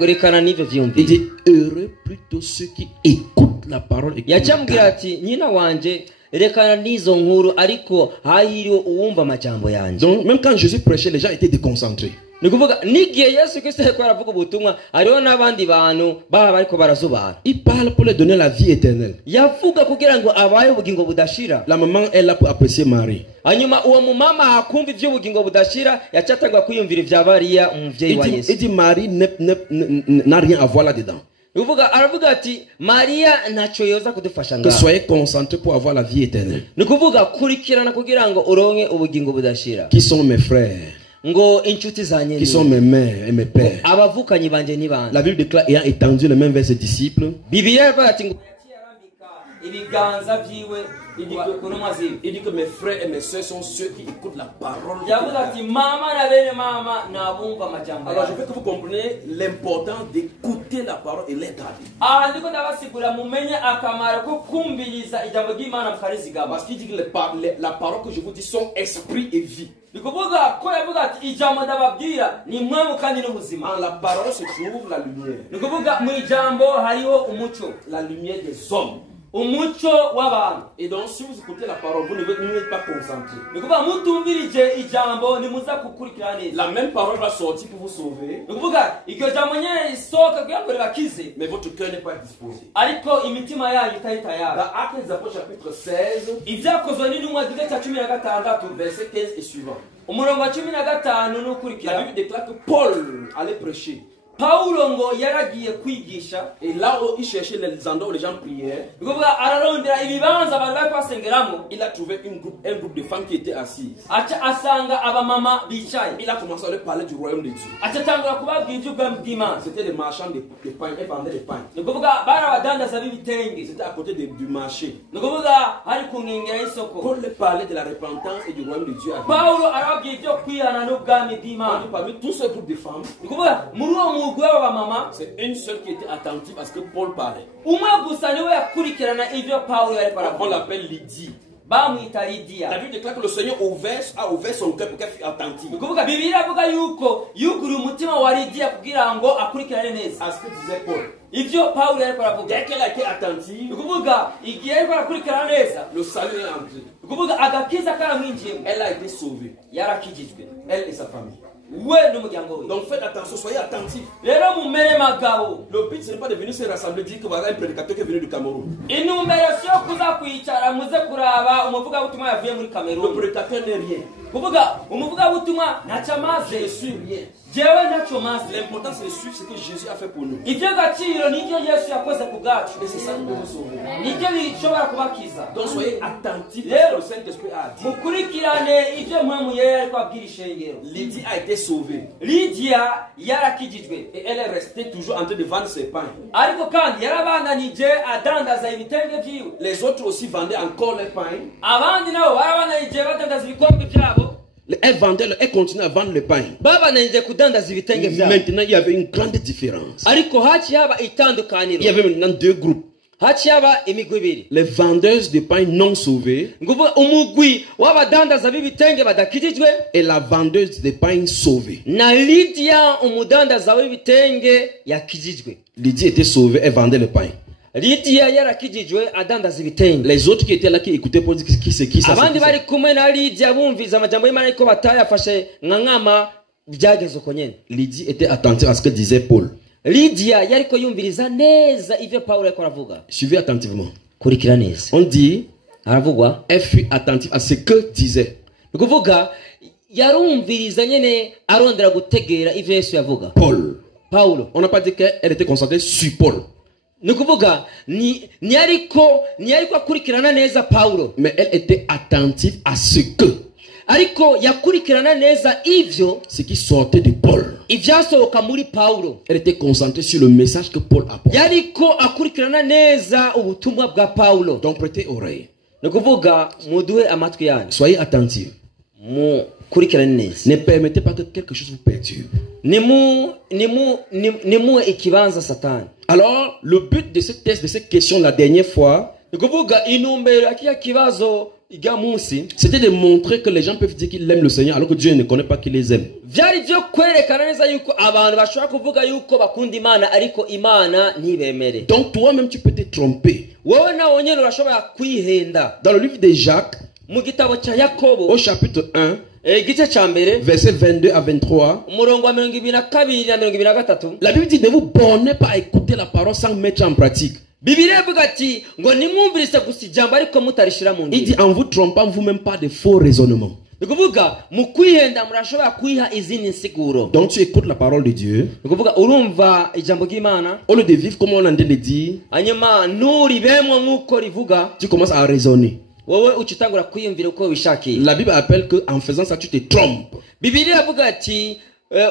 rekana n'ivyo Il vyumvi. dit heureux plutôt ceux qui écoutent la parole et qui la yacambwira gardent. ati nyina wanje rekana n'izo nkuru ariko hahiriwe uwumva amajambo yanje. Donc même quand Jésus prêchait, les gens étaient déconcentrés. nikuvuga n'igihe Yesu Kristo yariko aravuga ubutumwa hariho n'abandi bantu baba bariko barazubara. Il parle pour leur donner la vie éternelle. yavuga kugira ngo abaye ubugingo budashira. La maman est là pour apprécier Marie. hanyuma uwo mumama hakumva ivy'ubugingo budashira yacatangwa kwiyumvira ivya Mariya umuvyeyi wa Yesu. Il dit Marie n'a rien à voir là-dedans. nikuvuga aravuga ati Mariya ntaco yoza kudufasha Que ngaho. soyez concentrés pour avoir la vie éternelle. nikuvuga kurikirana kugira ngo uronke ubugingo budashira. Qui sont mes frères? ngo inshuti zanye Qui sont mes mères et mes pères? abavukanyi banje ni bande. La Bible déclare, ayant étendu les mains vers ses disciples, Bibiliya iravuga ati ngo ibiganza vyiwe kunumwa ziwe. Il dit que mes frères et mes soeurs sont ceux qui écoutent la parole. yavuga ati mama na bene mama nabumva amajambo Alors je yawe. veux que vous compreniez l'importance d'écouter la parole et les garder. aha ndiko ndabasigura mumenye akamaro ko kumviriza ijambo ry'Imana mukarizigama. Parce qu'il dit que la parole que je vous dis sont esprit et vie. nikuvuga ko yavuga ati ijambo ndababwira ni mwemu kandi n'ubuzima. En la parole se trouve la lumière. nikuvuga mu ijambo hariho umuco, La lumière des hommes. umuco w'abantu. Et donc si vous écoutez la parole, vous n'êtes pas concentré. nikuvuga mutumvirije ijambo nimuza kukurikira neza. La même parole va sortir pour vous sauver, nikuvuga iryo jambo nyene risohoka kugira ngo ribakize, mais votre cœur n'est pas disposé. ariko imitima yanyu itari tayari. Dans Actes des Apôtres chapitre 16, ibyakozwe n'intumwa igice cya 16 verset 15 et suivant. umurongo wa 15 La n'ukurikira. Bible déclare que Paul allait prêcher. Paulo ngo yaragiye kwigisha. Et là où il cherchait les endroits où les gens priaient, nikuvuga ararondera ibibanza abantu bari kwasengeramo. il a trouvé un groupe de femmes qui étaient assises. aca asanga abamama bicaye. Il a commencé à leur parler du royaume de Dieu. acatangura kubabwira iby'ubwami bw'Imana. C'était des marchands de pain, ils vendaient des pains. nikuvuga bari abadandaza b'ibitenge. C'était à côté du marché. nikuvuga hari ku nkengera y'isoko. Paul leur parlait de la repentance et du royaume de Dieu. Paulo arababwira ibyo kwihana n'ubwami bw'Imana. Parmi tout ce groupe de femmes, nikuvuga muri uwo mugwi w'abamama c'est une seule qui était attentive à ce que Paul parlait. umwe gusa niwe yakurikirana ibyo Paulo yariko On aravuga. l'appelle Lydie. bamwita La Lidiya. Bible déclare que le Seigneur a ouvert son cœur pour qu'elle fût attentive nikuvuga Bibiliya avuga yuko yuguriye umutima wa Lidiya kugira ngo akurikirane neza à ce que disait Paul. ibyo Paulo yariko aravuga. Dès qu'elle a été attentive, nikuvuga igihe yariko arakurikirana neza, le salut est entré. nikuvuga agakiza karamwinjiyemo, Elle a été sauvée. yarakijijwe Elle et sa famille. we n'umuryango we. Donc faites attention, soyez attentifs. rero mumere magabo. Le but, ce n'est pas de venir se rassembler, dire que voilà un prédicateur qui est venu du Cameroun. intumbero si yo kuza kwicara muze kuraba umuvugabutumwa yavuye muri Le Kameruni. prédicateur n'est rien. kuvuga umuvugabutumwa ntacyo Je ne amaze, suis rien. jewe ntacyo maze. L'important, c'est de suivre ce que Jésus a fait pour nous. iby'agaciro nibyo Yesu yakoze ku bwacu, Et c'est ça qui peut vous sauver. nibyo bishobora kubakiza. Donc soyez attentifs à ce que le Saint-Esprit a dit. mukurikirane ibyo mpwemu yera ariko abwira ishengero. Lydie a été sauvée. Lidiya yarakijijwe, Et elle est restée toujours en train de vendre ses pains. ariko kandi yarabandanije adandaza ibitenge vyiwe. Les autres aussi vendaient encore les pains. abandi nabo barabandanije badandaza ibikombe vyabo. Elle continuait à vendre le pain. babandanije kudandaza ibitenge vyabo. Maintenant, il y avait une grande différence. ariko haci yaba Il y itandukaniro. avait maintenant deux groupes. haciyaba imigwi ibiri. Les vendeuses de pain non sauvées Nguvuga umugwi w'abadandaza b'ibitenge badakijijwe et la vendeuse de pain sauvée. na Lydia umudandaza w'ibitenge yakijijwe. Lydie était sauvée, elle vendait le pain. Lydia yarakijijwe adandaza ibitenge. Les autres qui étaient là, qui écoutaient pour dire qui c'est qui ça. Abandi bari kumwe na Lydia bumviza amajambo y'Imana ariko batayafashe nka nkama byageze uko nyene. Lydie était attentive à ce que disait Paul. Lydia yariko yumviriza neza ivyo Paulo yariko aravuga. Suivez attentivement. Kurikira neza. On dit, Aravugwa. elle fut attentive à ce que disait Ukuvuga yarumviriza nyene arondera gutegera ivyo Yesu yavuga. Paul. Paulo. On n'a pas dit qu'elle était concentrée sur Paul. Nukuvuga ni ariko akurikirana neza Paulo. Mais elle était attentive à ce que. Ariko yakurikirana neza ivyo Ce qui sortait de Paul. ivyasohoka muri Paulo. Elle était concentrée sur le message que Paul apportait. Yariko akurikirana neza ubutumwa bwa Paulo. Donc prêtez oreille. Nukuvuga muduhe amatwi yanyu. Soyez attentifs. Mukurikirane neza. Ne permettez pas que quelque chose vous perturbe. Nimu ikibanza Satani. Alors, le but de ce test, de cette question la dernière fois, Nukuvuga inumbero akiya kibazo iga munsi. c'était de montrer que les gens peuvent dire qu'ils aiment le Seigneur alors que Dieu ne connaît pas qu'ils les aiment. Vyari byo kwerekana neza yuko abantu bashobora kuvuga yuko bakunda Imana ariko Imana ntibemere. Donc toi-même tu peux te tromper. Wowe nawe nyene urashobora kwihenda. Dans le livre de Jacques, Mu gitabo cha Yakobo au chapitre 1, igice ca mbere versets 22 à 23, umurongo wa 22 na 23, la Bible dit ne vous bornez pas à écouter la parole sans mettre en pratique. Bibiliya ivuga ati ngo nimwumvirise gusa ijambo ariko mutarishira mu Il dit ngiro. en vous trompant vous-même pas de faux raisonnements. Ukuvuga mu kwihenda murashobora kwiha izindi nsiguro. Donc tu écoutes la parole de Dieu. Ukuvuga urumva ijambo ry'Imana Au lieu de vivre comme on en train de dire, hanyuma nuribemwe nk'uko rivuga tu commences à raisonner. wowe ucitangura kwiyumvira uko wishakiye. La Bible appelle que en faisant ça tu te trompes. Bibiliya ivuga ati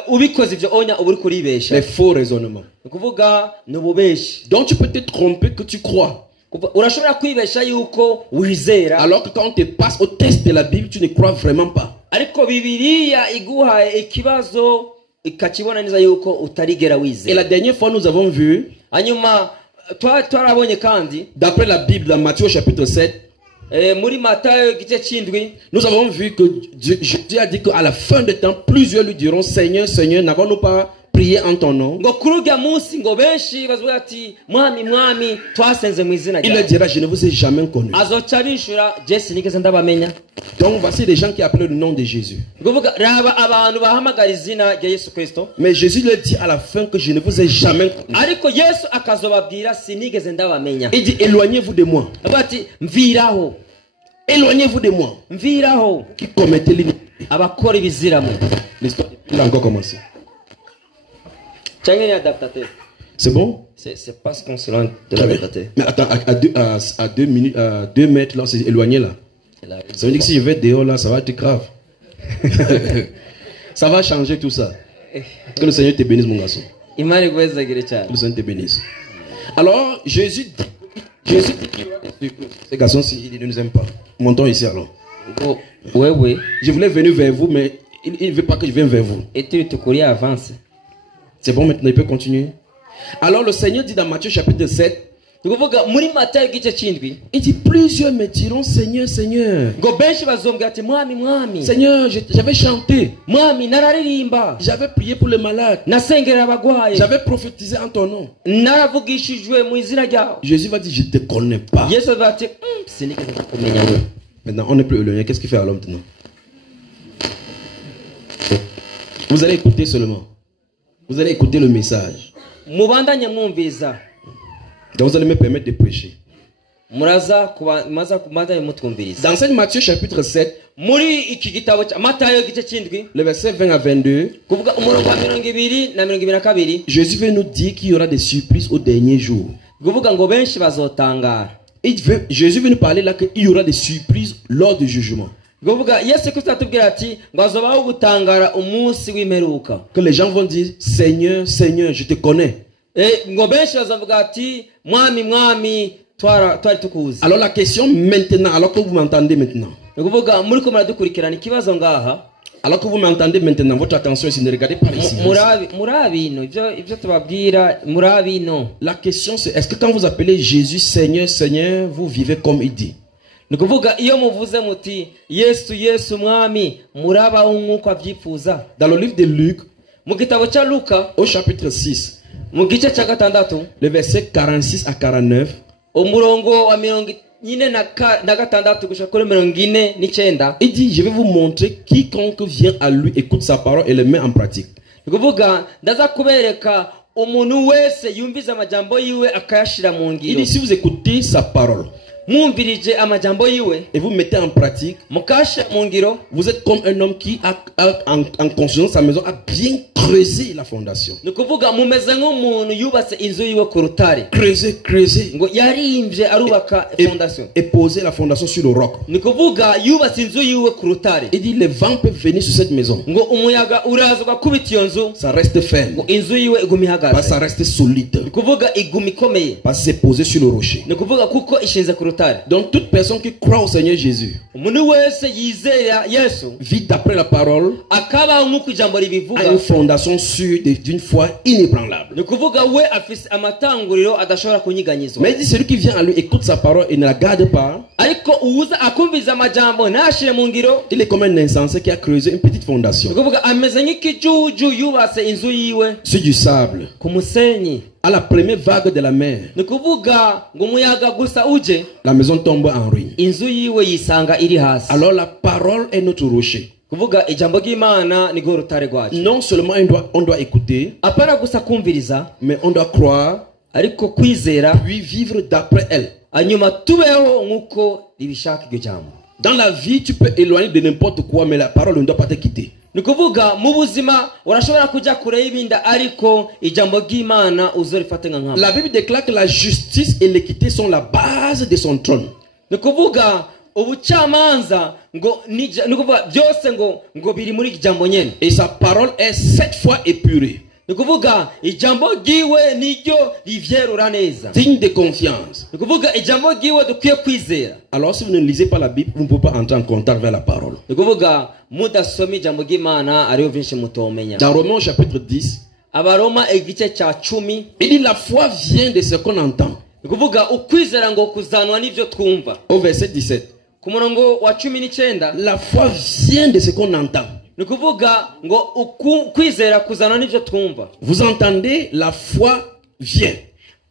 ubikoze ivyo onya uba uri Les kuribesha. faux raisonnements. Ukuvuga nububeshi. Donc tu peux te tromper que tu crois. Urashobora kwibesha yuko wizera Alors que quand on te passe au test de la Bible, tu ne crois vraiment pas. ariko Bibiliya iguhaye ikibazo ikakibona neza yuko utarigera Et wizera. la dernière fois nous avons vu, Hanyuma twarabonye kandi d'après la Bible dans Matthieu chapitre 7, muri Matayo igice c'indwi nous avons vu que Jésus a dit qu'à la fin des temps, plusieurs lui diront, Seigneur, Seigneur, n'avons-nous pas prié en ton nom? ngo kurujya munsi ngo benshi bavuga ati mwami mwami twasenze mu izina Il leur ryawe. dira, je ne vous ai jamais connu. Azoca bishura Jesse nigeze ndabamenya. Donc voici des gens qui appellent le nom de Jésus. Nguvuga raba abantu bahamagara izina rya Yesu Kristo. Mais Jésus leur dit à la fin que je ne vous ai jamais connu. Ariko Yesu akazobabwira sinigeze ndabamenya. Il dit, éloignez-vous de moi. Avuga ati mviraho. Éloignez-vous de moi. Mviraho. Qui commettez l'iniquité. Abakora ibiziramo. L'histoire a encore commencé. Cyangwa ni adaptateur. C'est bon? C'est pas ce qu'on se rend de Très bien. l'adaptateur. Mais attends, à 2 minutes, à 2 mètres, là, c'est éloigné là. Ça veut dire que si je vais dehors là, ça va être grave. Ça va changer tout ça. Que le Seigneur te bénisse, mon garçon. Imani gwezagire cyane. Que le Seigneur te bénisse. Alors, Jésus dit, ces garçons, ils ne nous aiment pas. Montons ici alors. Ngo wewe Je voulais venir vers vous, mais il ne veut pas que je vienne vers vous. eti tukuri avance. C'est bon, maintenant il peut continuer. Alors, le Seigneur dit dans Matthieu chapitre 7, Nguvuga muri Matayo igice c'indwi il dit, plusieurs me diront, Seigneur, Seigneur. ngo benshi bazombwira ati mwami mwami Seigneur, j'avais chanté. mwami nararirimba J'avais prié pour les malades. nasengera abagwaye J'avais prophétisé en ton nom. naravugishijwe mu izina ryawe. Jésus va dire, je ne te connais pas. Yesu avuga ati sinigeze kukumenya wewe. Maintenant, on n'est plus éloigné. Qu'est-ce qu'il fait alors maintenant? Vous allez écouter seulement. Vous allez écouter le message. Mubandanye mwumviriza Donc vous allez me permettre de prêcher. muraza kubandanye mutwumviriza. Dans Saint Matthieu chapitre 7, Muri iki gitabo cya Matayo igice c'indwi le verset 20 à 22, kuvuga umurongo wa 20 na 22 Jésus veut nous dire qu'il y aura des surprises au dernier jour. kuvuga ngo benshi bazotangara. Jésus veut nous parler là qu'il y aura des surprises lors du jugement. Kuvuga Yesu Kristo atubwira ati ngo azobaho gutangara umunsi w'imperuka. Que les gens vont dire, Seigneur, Seigneur, je te connais. Ngo benshi bazavuga ati mwami mwami twari tukuzi. Alors la question maintenant, alors que vous m'entendez maintenant, Kuvuga muri ko muradukurikirana ikibazo ngaha Alors que vous m'entendez maintenant, votre attention ici, ne regardez pas ici. Murabino, ivyo tubabwira murabino. La question c'est, est-ce que quand vous appelez Jésus Seigneur, Seigneur, vous vivez comme il dit? Nikuvuga iyo muvuze muti Yesu Yesu mwami muraba nk'uko avyifuza. Dans le livre de Luc, mu gitabo ca Luka au chapitre 6, mu gice ca gatandatu le verset 46 à 49, umurongo wa 46 gushika kuri 49, il dit, je vais vous montrer quiconque vient à lui, écoute sa parole et le met en pratique. Nikuvuga ndaza kubereka umuntu wese yumviza amajambo yiwe akayashira mu ngiro. Il dit, si vous écoutez sa parole mwumvirije amajambo yiwe et vous mettez en pratique, mukashira mu ngiro, vous êtes comme un homme qui a en conscience sa maison a bien creusé la fondation. Nikuvuga mumeze nk'umuntu yubatse inzu yiwe ku rutare. Creuser Ngo yarimvye arubaka fondation. Et poser la fondation sur le roc. Nikuvuga yubatse inzu yiwe ku rutare. Il dit, les vents peuvent venir sur cette maison. Ngo umuyaga uraza ugakubita iyo nzu, Ça reste ferme. ngo inzu yiwe iguma ihagaze. Parce que ça reste solide. Nikuvuga iguma ikomeye. Parce que c'est posé sur le rocher. Nikuvuga kuko ishinze ku rutare. Donc toute personne qui croit au Seigneur Jésus Umuntu wese yizera Yesu vit d'après la parole, akaba nk'uko ijambo ribivuga, a une fondation sûre d'une foi inébranlable. nikuvuga we afise amatanguriro adashobora kunyiganyizwa. Mais il dit, celui qui vient à lui écoute sa parole et ne la garde pas, Ariko uza akumviza amajambo ntashire mu ngiro, il est comme un insensé qui a creusé une petite fondation nikuvuga ameze nk'ikijuju yubatse inzu yiwe sur du sable. ku musenyi. À la première vague de la mer, Nikuvuga ngo umuyaga gusa uje, la maison tombe en ruine. inzu yiwe yisanga iri hasi. Alors la parole est notre rocher. Kuvuga ijambo ry'Imana nirwo rutare rwacu. Non seulement on doit écouter, Apana gusa kumviriza, mais on doit croire, ariko kwizera, puis vivre d'après elle. hanyuma tubeho nk'uko ribishaka iryo jambo. Dans la vie, tu peux éloigner de n'importe quoi, mais la parole ne doit pas te quitter. Nikuvuga mu buzima urashobora kujya kure y'ibinda, ariko ijambo ry'Imana uzorifate nka nkama. La Bible déclare que la justice et l'équité sont la base de son trône. Nikuvuga ubucamanza nikuvuga byose ngo biri muri ijambo nyene. Et sa parole est 7 fois épurée, Nikuvuga ijambo giwe niryo rivyerura neza. digne de confiance. Nikuvuga ijambo giwe dukwiye kwizera. Alors si vous ne lisez pas la Bible, vous ne pouvez pas entrer en contact avec la parole. Nikuvuga mudasoma ijambo ry'Imana ariyo byinshi mutomenya. Dans Romains chapitre 10, Abaroma igice ca 10, il dit la foi vient de ce qu'on entend. nikuvuga ukwizera ngo kuzanwa n'ivyo twumva. Au verset 17, Ku murongo wa 19, la foi vient de ce qu'on entend. nikuvuga ngo ukwizera kuzanwa n'ivyo twumva. Vous entendez, la foi vient.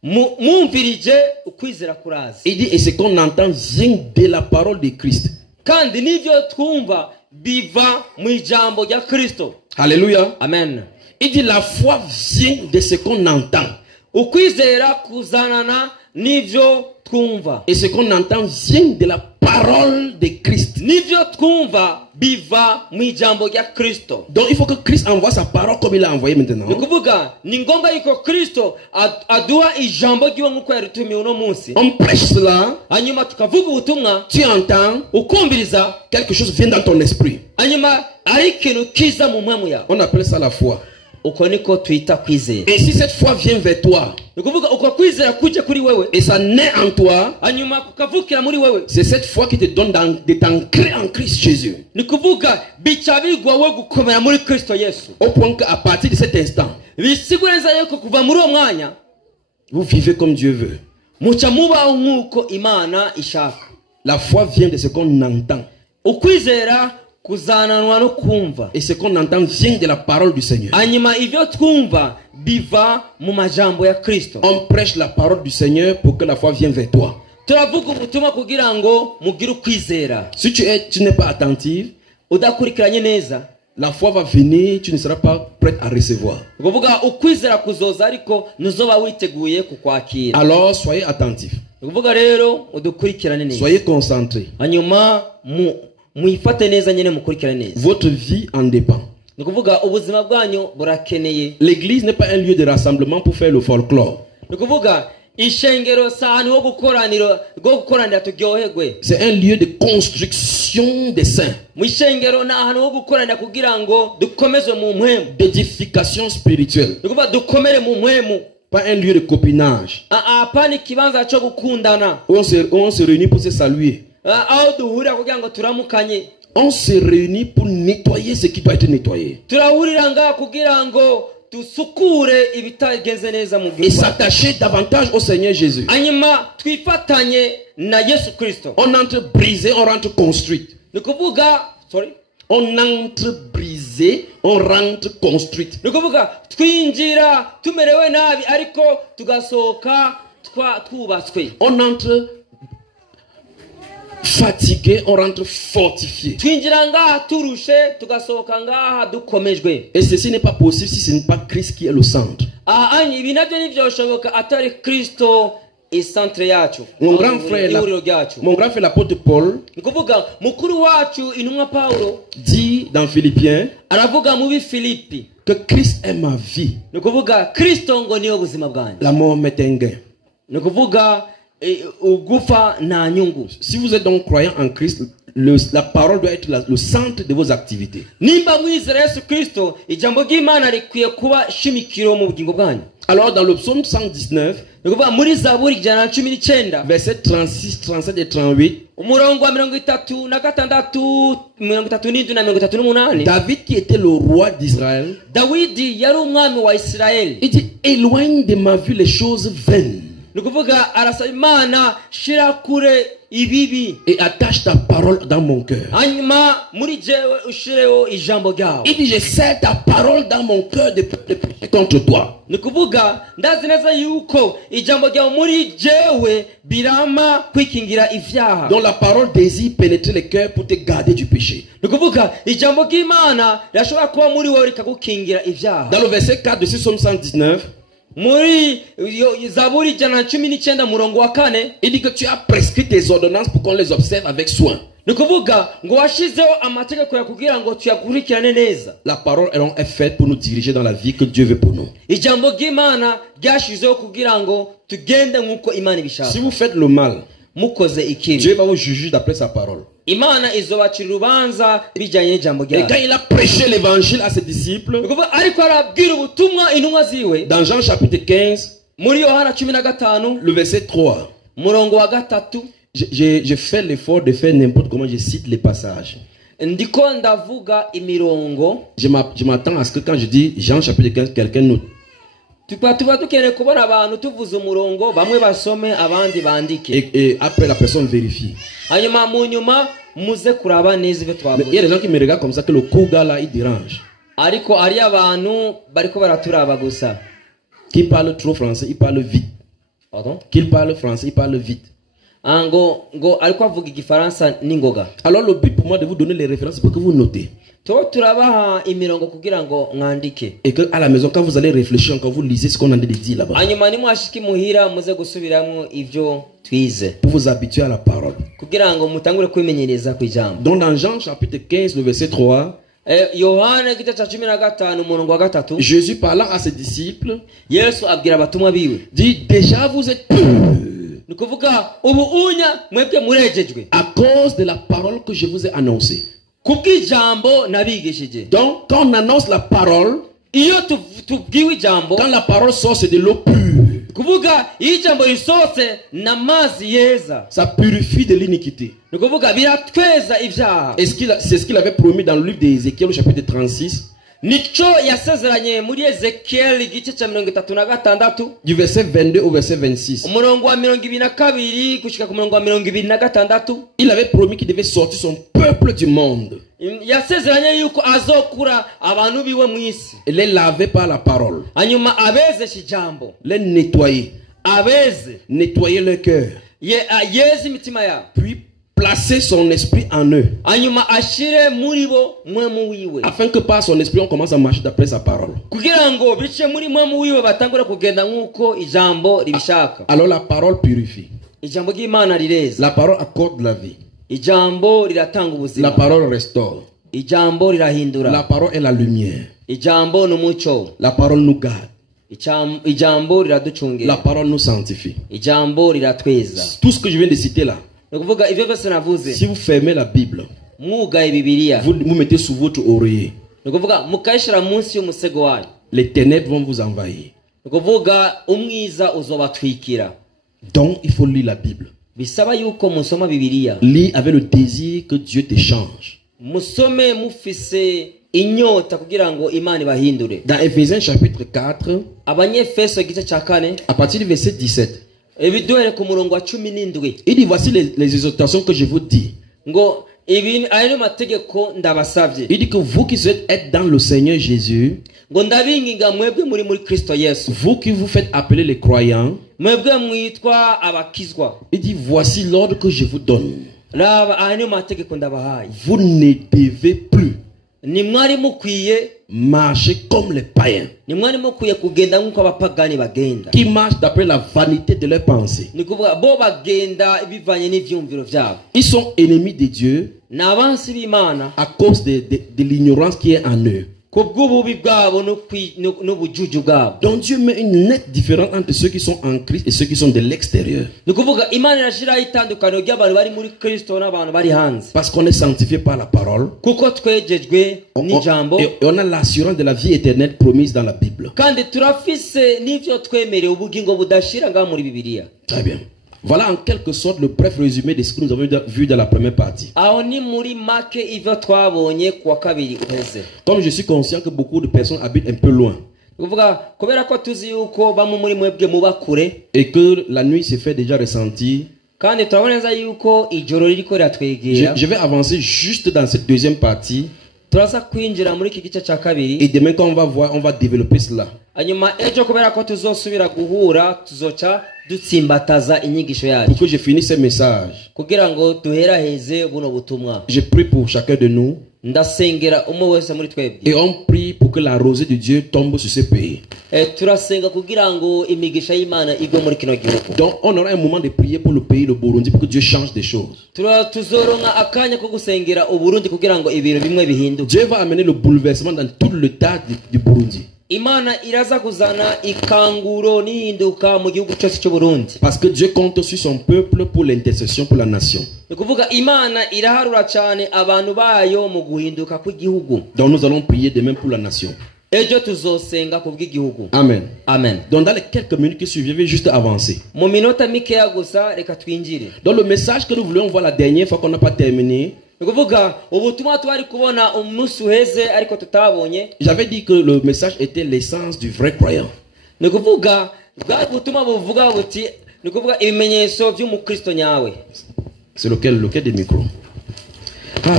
Mwumvirije ukwizera kuraza. Il dit, et ce qu'on entend vient de la parole de Christ. Kandi n'ivyo twumva biva mu ijambo rya Kristo. Alléluia. Amen. Il dit, la foi vient de ce qu'on entend. Ukwizera kuzanana n'ivyo twumva. Et ce qu'on entend vient de la parole de Christ. N'ivyo twumva biva mu ijambo rya Kristo. Donc il faut que Christ envoie sa parole comme il l'a envoyé maintenant. Nikuvuga ni ngombwa yuko Kristo aduha ijambo ryiwe nk'uko yaritumiye uno munsi. On prêche cela, Hanyuma tukavuga ubutumwa, tu entends, ukumviriza, quelque chose vient dans ton esprit. hanyuma ari ikintu kiza mu mpemu yawe. On appelle ça la foi. Uko niko twita kwizera. Et si cette foi vient vers toi, Nikuvuga uko kwizera kuje kuri wewe, et ça naît en toi, hanyuma kukavukira muri wewe, c'est cette foi qui te donne de t'ancrer en Christ Jésus. nikuvuga bica bigwa we gukomera muri Kristo Yesu. Au point qu'à partir de cet instant, Bisigura neza yuko kuva muri uwo mwanya vous vivez comme Dieu veut. muca mubaho nk'uko Imana ishaka. La foi vient de ce qu'on entend. Ukwizera kuzananwa no kumva. Et ce qu'on entend vient de la parole du Seigneur. Hanyuma ivyo twumva biva mu majambo ya Kristo. On prêche la parole du Seigneur pour que la foi vienne vers toi. Turavuga ubutumwa kugira ngo mugire ukwizera. Si tu n'es pas attentif, Udakurikiranye neza, la foi va venir, tu ne seras pas prêt à recevoir. kuvuga ukwizera kuzoza ariko ntuzoba witeguye kukwakira. Alors soyez attentifs, Kuvuga rero udukurikirane neza. soyez concentrés. Hanyuma muifate neza nyene mukurikirane neza. Votre vie en dépend. Nikuvuga ubuzima bwanyu burakeneye. L'église n'est pas un lieu de rassemblement pour faire le folklore. Nikuvuga ishengero sahani ho gukoranira turyoherwe. C'est un lieu de construction des saints, Mu ishengero ni ahantu ho gukoranira kugira ngo dukomezwe mu mpwemu. d'édification spirituelle. Nikuvuga dukomere mu mpwemu. Pas un lieu de copinage Apana ikibanza cyo gukundana. où on se réunit pour se saluer. aho duhurira kugira ngo turamukanye. On se réunit pour nettoyer ce qui doit être nettoyé. Turahurira ngaha kugira ngo dusukure ibitagenze neza mu Et gihugu. s'attacher davantage au Seigneur Jésus. Hanyuma twifatanye na Yesu Kristo. On entre brisé, on rentre construit. Ni kuvuga, sorry. On entre brisé, on rentre construit. Ni kuvuga twinjira tumerewe nabi ariko tugasohoka twubatswe. On entre fatigué, on rentre fortifié. Twinjira ngaha turushe tugasohoka ngaha dukomejwe. Et ceci n'est pas possible si ce n'est pas Christ qui est le centre. Ibi nabyo ntibyoshoboka atari Kristo isantre yacu. Mon grand frère l'apôtre Paul ni kuvuga mukuru wacu intumwa Paulo dit dans Philippiens aravuga mu Bifilipi que Christ est ma vie. ni kuvuga Kristo ngo niyo buzima bwanjye. La mort m'est un gain. Ni kuvuga ugufa na nyungu. Si vous êtes donc croyant en Christ, la parole doit être le centre de vos activités. Nimba mwizera Yesu Kristo, ijambo ry'Imana rikwiye kuba shimikiro mu bugingo bwanyu. Alors dans le psaume 119, muri Zaburi 119, versets 36, 37 et 38, umurongo wa 36, 37 na 38, David qui était le roi d'Israël, Dawidi yari umwami wa Israeli. Il dit éloigne de ma vue les choses vaines. Ni kuvuga arasaba Imana shira kure ibibi et attache ta parole dans mon cœur. Hanyuma muri jewe ushireho ijambo ryawe. Il dit je serre ta parole dans mon cœur de pécher contre toi. Ni kuvuga ndazi neza yuko ijambo ryawe muri jewe birama kwikingira ivyaha. Donc la parole désire pénétrer le cœur pour te garder du péché. Ni kuvuga ijambo ry'Imana rashobora kuba muri wowe rikagukingira ivyaha. Dans le verset 4 de ce psaume 119, muri Zaburi 119 murongo wa 4, il dit que tu as prescrit tes ordonnances pour qu'on les observe avec soin. Ni kuvuga ngo washizeho amategeko ya kugira ngo tuyakurikirane neza. La parole est faite pour nous diriger dans la vie que Dieu veut pour nous. Ijambo ry'Imana ryashizeho kugira ngo tugende nkuko Imana ibishaka. Si vous faites le mal, mukoze ikibi, Dieu va vous juger d'après sa parole. Imana izobacira urubanza bijanye n'ijambo ryayo. Et quand il a prêché l'évangile à ses disciples, ariko arabwira ubutumwa intumwa ziwe, dans Jean chapitre 15, muri Yohana 15, le verset 3, murongo wa 3, je fais l'effort de faire n'importe comment, je cite les passages. Ndiko ndavuga imirongo. Je m'attends à ce que quand je dis Jean chapitre 15, quelqu'un note. Tuba dukeneye kubona abantu tuvuze umurongo bamwe basome abandi bandike. Et après la personne vérifie. Hanyuma mu nyuma muze kuraba neza ibyo twavuze. Il y a des gens qui me regardent comme ça que le Kouga là il dérange. Ariko ari abantu bariko baraturaba gusa. Qui parle trop français, il parle vite. Pardon? Qui parle français, il parle vite. Ngo ariko avuga igifaransa ningoga. Alors le but pour moi de vous donner les références pour que vous notez. Turabaha imirongo kugira ngo mwandike. Et que à la maison quand vous allez réfléchir, quand vous lisez ce qu'on a dit là-bas. Hanyuma ni mwashiki muhira muze gusubiramwo ivyo twize. Pour vous habituer à la parole. Kugira ngo mutangure kwimenyereza ku ijambo. Donc dans Jean chapitre 15 le verset 3, Yohana igice cya 15 umurongo wa 3, Jésus parlant à ses disciples, Yesu abwira abatumwa biwe, dit déjà vous êtes purs. Ni kuvuga ubu unya mwebwe murejejwe à cause de la parole que je vous ai annoncée. Kubw'ijambo nabigishije. Donc quand on annonce la parole, iyo tubwiwe ijambo, quand la parole sort c'est de l'eau pure. Kuvuga ijambo risose n'amazi yeza. Ça purifie de l'iniquité. Ni kuvuga biratweza ivyaha. C'est ce qu'il avait promis dans le livre d'Ézéchiel au chapitre 36. Nico yasezeranye muri Ezekiel igice cya 36 du verset 22 au verset 26. umurongo wa 22 gushika ku murongo wa 26. Il avait promis qu'il devait sortir son peuple du monde. Yasezeranye yuko azokura abantu biwe mu isi. Les laver par la parole. Hanyuma abeze ijambo. Les nettoyer. Abeze. Nettoyer leur cœur. Yezi mitima ya. Puis placer son esprit en eux. Hanyuma ashire muri bo mwemu wiwe. Afin que par son esprit on commence à marcher d'après sa parole. Kugira ngo bice muri mwemu wiwe batangura kugenda nkuko ijambo ribishaka. Alors la parole purifie. Ijambo ry'Imana rireza. La parole accorde la vie. Ijambo riratanga ubuzima. La parole restaure. Ijambo rirahindura. La parole est la lumière. Ijambo n'umucyo. La parole nous garde. Ijambo riraducungera. La parole nous sanctifie. Ijambo riratweza. Tout ce que je viens de citer là. Si vous fermez la Bible, vous mettez sous votre oreiller. Les ténèbres vont vous envahir. Donc il faut lire la Bible. bisaba yuko musoma Bibiliya. Lis avec le désir que Dieu te change. Musome mufise inyota kugira ngo Imana ibahindure. Dans Éphésiens chapitre 4, Abanyefeso igice cya 4 à partir du verset 17, ibiduhere ku murongo wa 17. il dit voici les exhortations que je vous dis. Ngo ibintu ayo mategeko ndabasavye. Il dit que vous qui êtes dans le Seigneur Jésus, Ngo ndabinginga mwebwe muri Kristo Yesu. vous qui vous faites appeler les croyants, Mwebwe mwitwa abakizwa. il dit voici l'ordre que je vous donne. Raba ayo mategeko ndabahaye. Vous ne devez plus Ni mwari mukwiye marcher comme les païens, ni mwari mukwiye kugenda nk'uko abapagani bagenda. qui marchent d'après la vanité de leurs pensées. Ni kuvuga bo bagenda ibivanye n'ivyumviro vyabo. Ils sont ennemis de Dieu N'abansi b'Imana à cause de l'ignorance qui est en eux. kubw'ububi bwabo n'ubujuju bwabo. Donc Dieu met une nette différence entre ceux qui sont en Christ et ceux qui sont de l'extérieur. Ni kuvuga Imana irashiraho itandukaniro ry'abantu bari muri Kristo n'abantu bari hanze. Parce qu'on est sanctifié par la parole. Kuko twejejwe n'ijambo Et on a l'assurance de la vie éternelle promise dans la Bible. kandi turafise n'ivyo twemereye ubugingo budashira ngaho muri Bibiliya. Très bien. Voilà en quelque sorte le bref résumé de ce que nous avons vu dans la première partie. Aho ni muri make ivyo twabonye kuwa kabiri uheze. Comme je suis conscient que beaucoup de personnes habitent un peu loin Kuvuga kubera ko tuzi yuko bamwe muri mwebwe muba kure et que la nuit se fait déjà ressentir, kandi turabona neza yuko ijoro ririko riratwegera. je vais avancer juste dans cette deuxième partie. Turaza kwinjira muri iki gice cya kabiri. Et demain quand on va voir, on va développer cela. Hanyuma ejo kubera ko tuzosubira guhura tuzoca dutsimbataza inyigisho Pour yacu que je finisse ce message, kugira ngo duheraheze buno butumwa. je prie pour chacun de nous Ndasengera umwe wese muri twebwe. et on prie pour que la rosée de Dieu tombe sur ce pays. Turasenga kugira ngo imigisha y'Imana igwe muri kino gihugu. Donc on aura un moment de prière pour le pays, le Burundi, pour que Dieu change des choses. Tuzoronka akanya ko gusengera Uburundi kugira ngo ibintu bimwe bihinduke. Dieu va amener le bouleversement dans tout le tas du Burundi. Imana iraza kuzana ikanguro nihinduka mu gihugu cyose cyo Burundi. Parce que Dieu compte sur son peuple pour l'intercession pour la nation. Nikuvuga Imana iraharura cyane abantu bayo mu guhinduka kw'igihugu. Donc nous allons prier demain pour la nation. Ejo tuzosenga kubw'igihugu. Amen. Amen. Donc dans les quelques minutes qui suivent, je vais juste avancer. Mu minota mikeya gusa reka twinjire. Donc le message que nous voulions voir la dernière fois qu'on n'a pas terminé, Nikuvuga ubutumwa twari kubona umunsi uheze ariko tutabonye. j'avais dit que le message était l'essence du vrai croyant. Nikuvuga bwa butumwa buvuga buti nikuvuga ibimenyetso by'umukristo nyawe. C'est lequel des micros? Ah,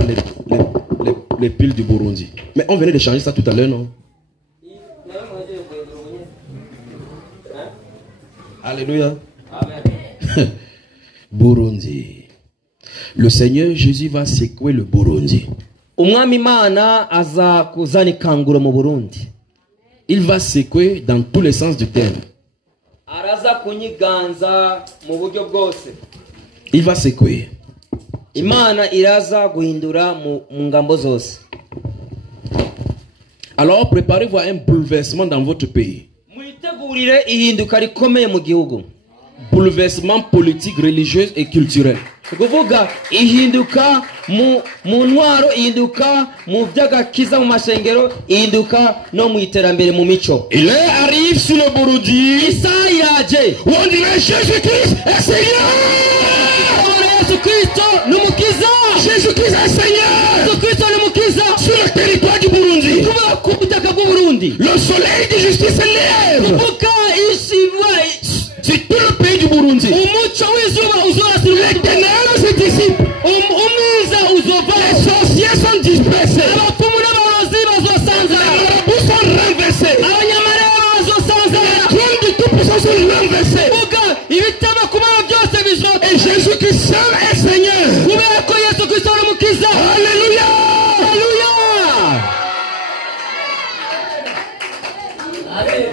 les piles du Burundi. Mais on venait de changer ça tout à l'heure, non? Alléluia. Amen. Burundi. Le Seigneur Jésus va secouer le Burundi. Umwami Imana aza kuzana ikanguro mu Burundi. Il va secouer dans tous les sens du terme. Araza kunyiganza mu buryo bwose. Il va secouer. Imana iraza guhindura mu ngambo zose. Alors préparez-vous à un bouleversement dans votre pays. Mwitegurire ihinduka rikomeye mu gihugu. Bouleversement politique, religieux et culturel. Kuvuga ihinduka mu ntwaro, ihinduka mu by'agakiza mu mashengero, ihinduka no mu iterambere mu mico. Il arrive sur le Burundi. Isayaje. On dirait Jésus-Christ est Seigneur. Jésus-Christ n'umukiza. Jésus-Christ est Seigneur. Jésus-Christ n'umukiza. Sur le territoire du Burundi. Kuvuga ku butaka bw'u Burundi. Le soleil de justice se lève. Kuvuga ishiva C'est tout le pays du Burundi. umuco w'izuba uzorasira. Les ténèbres se dissipent. Umwiza uzova. Les sorciers sont dispersés. Abapfumu n'abarozi bazosanzara. Les marabouts sont renversés. Abanyamareba bazosanzara. Les trônes de tout puissant sont renversés. Kuvuga ibitaba kumara byose bizoka. Et Jésus-Christ seul est Seigneur. Kubera ko Yesu Kristo ari umukiza. Alléluia. Haleluya.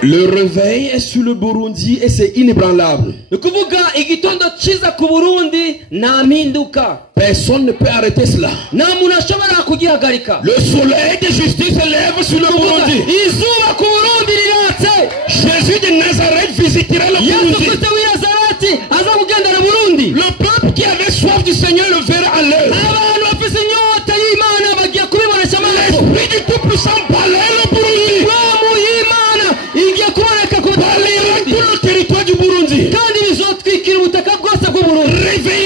Le réveil est sur le Burundi et c'est inébranlable. Kuvuga igitondo ciza ku Burundi nta mpinduka. Personne ne peut arrêter cela. Nta muntu ashobora kugihagarika. Le soleil de justice se lève sur le Burundi. Izuba ku Burundi riratse. Jésus de Nazareth visitera le Yesu Burundi. Kristo w'i Nazareti aza kugendera Burundi. Le peuple qui avait soif du Seigneur le verra à l'œuvre. Abantu bafise inyota y'Imana bagiye kubibonesha amaso. L'Esprit du Tout-Puissant parlait le Burundi. Roho y'Imana igiye kuboneka ku Parlera tout le territoire du Burundi. kandi bizotwikira ubutaka bwose bw'u Burundi. Réveillez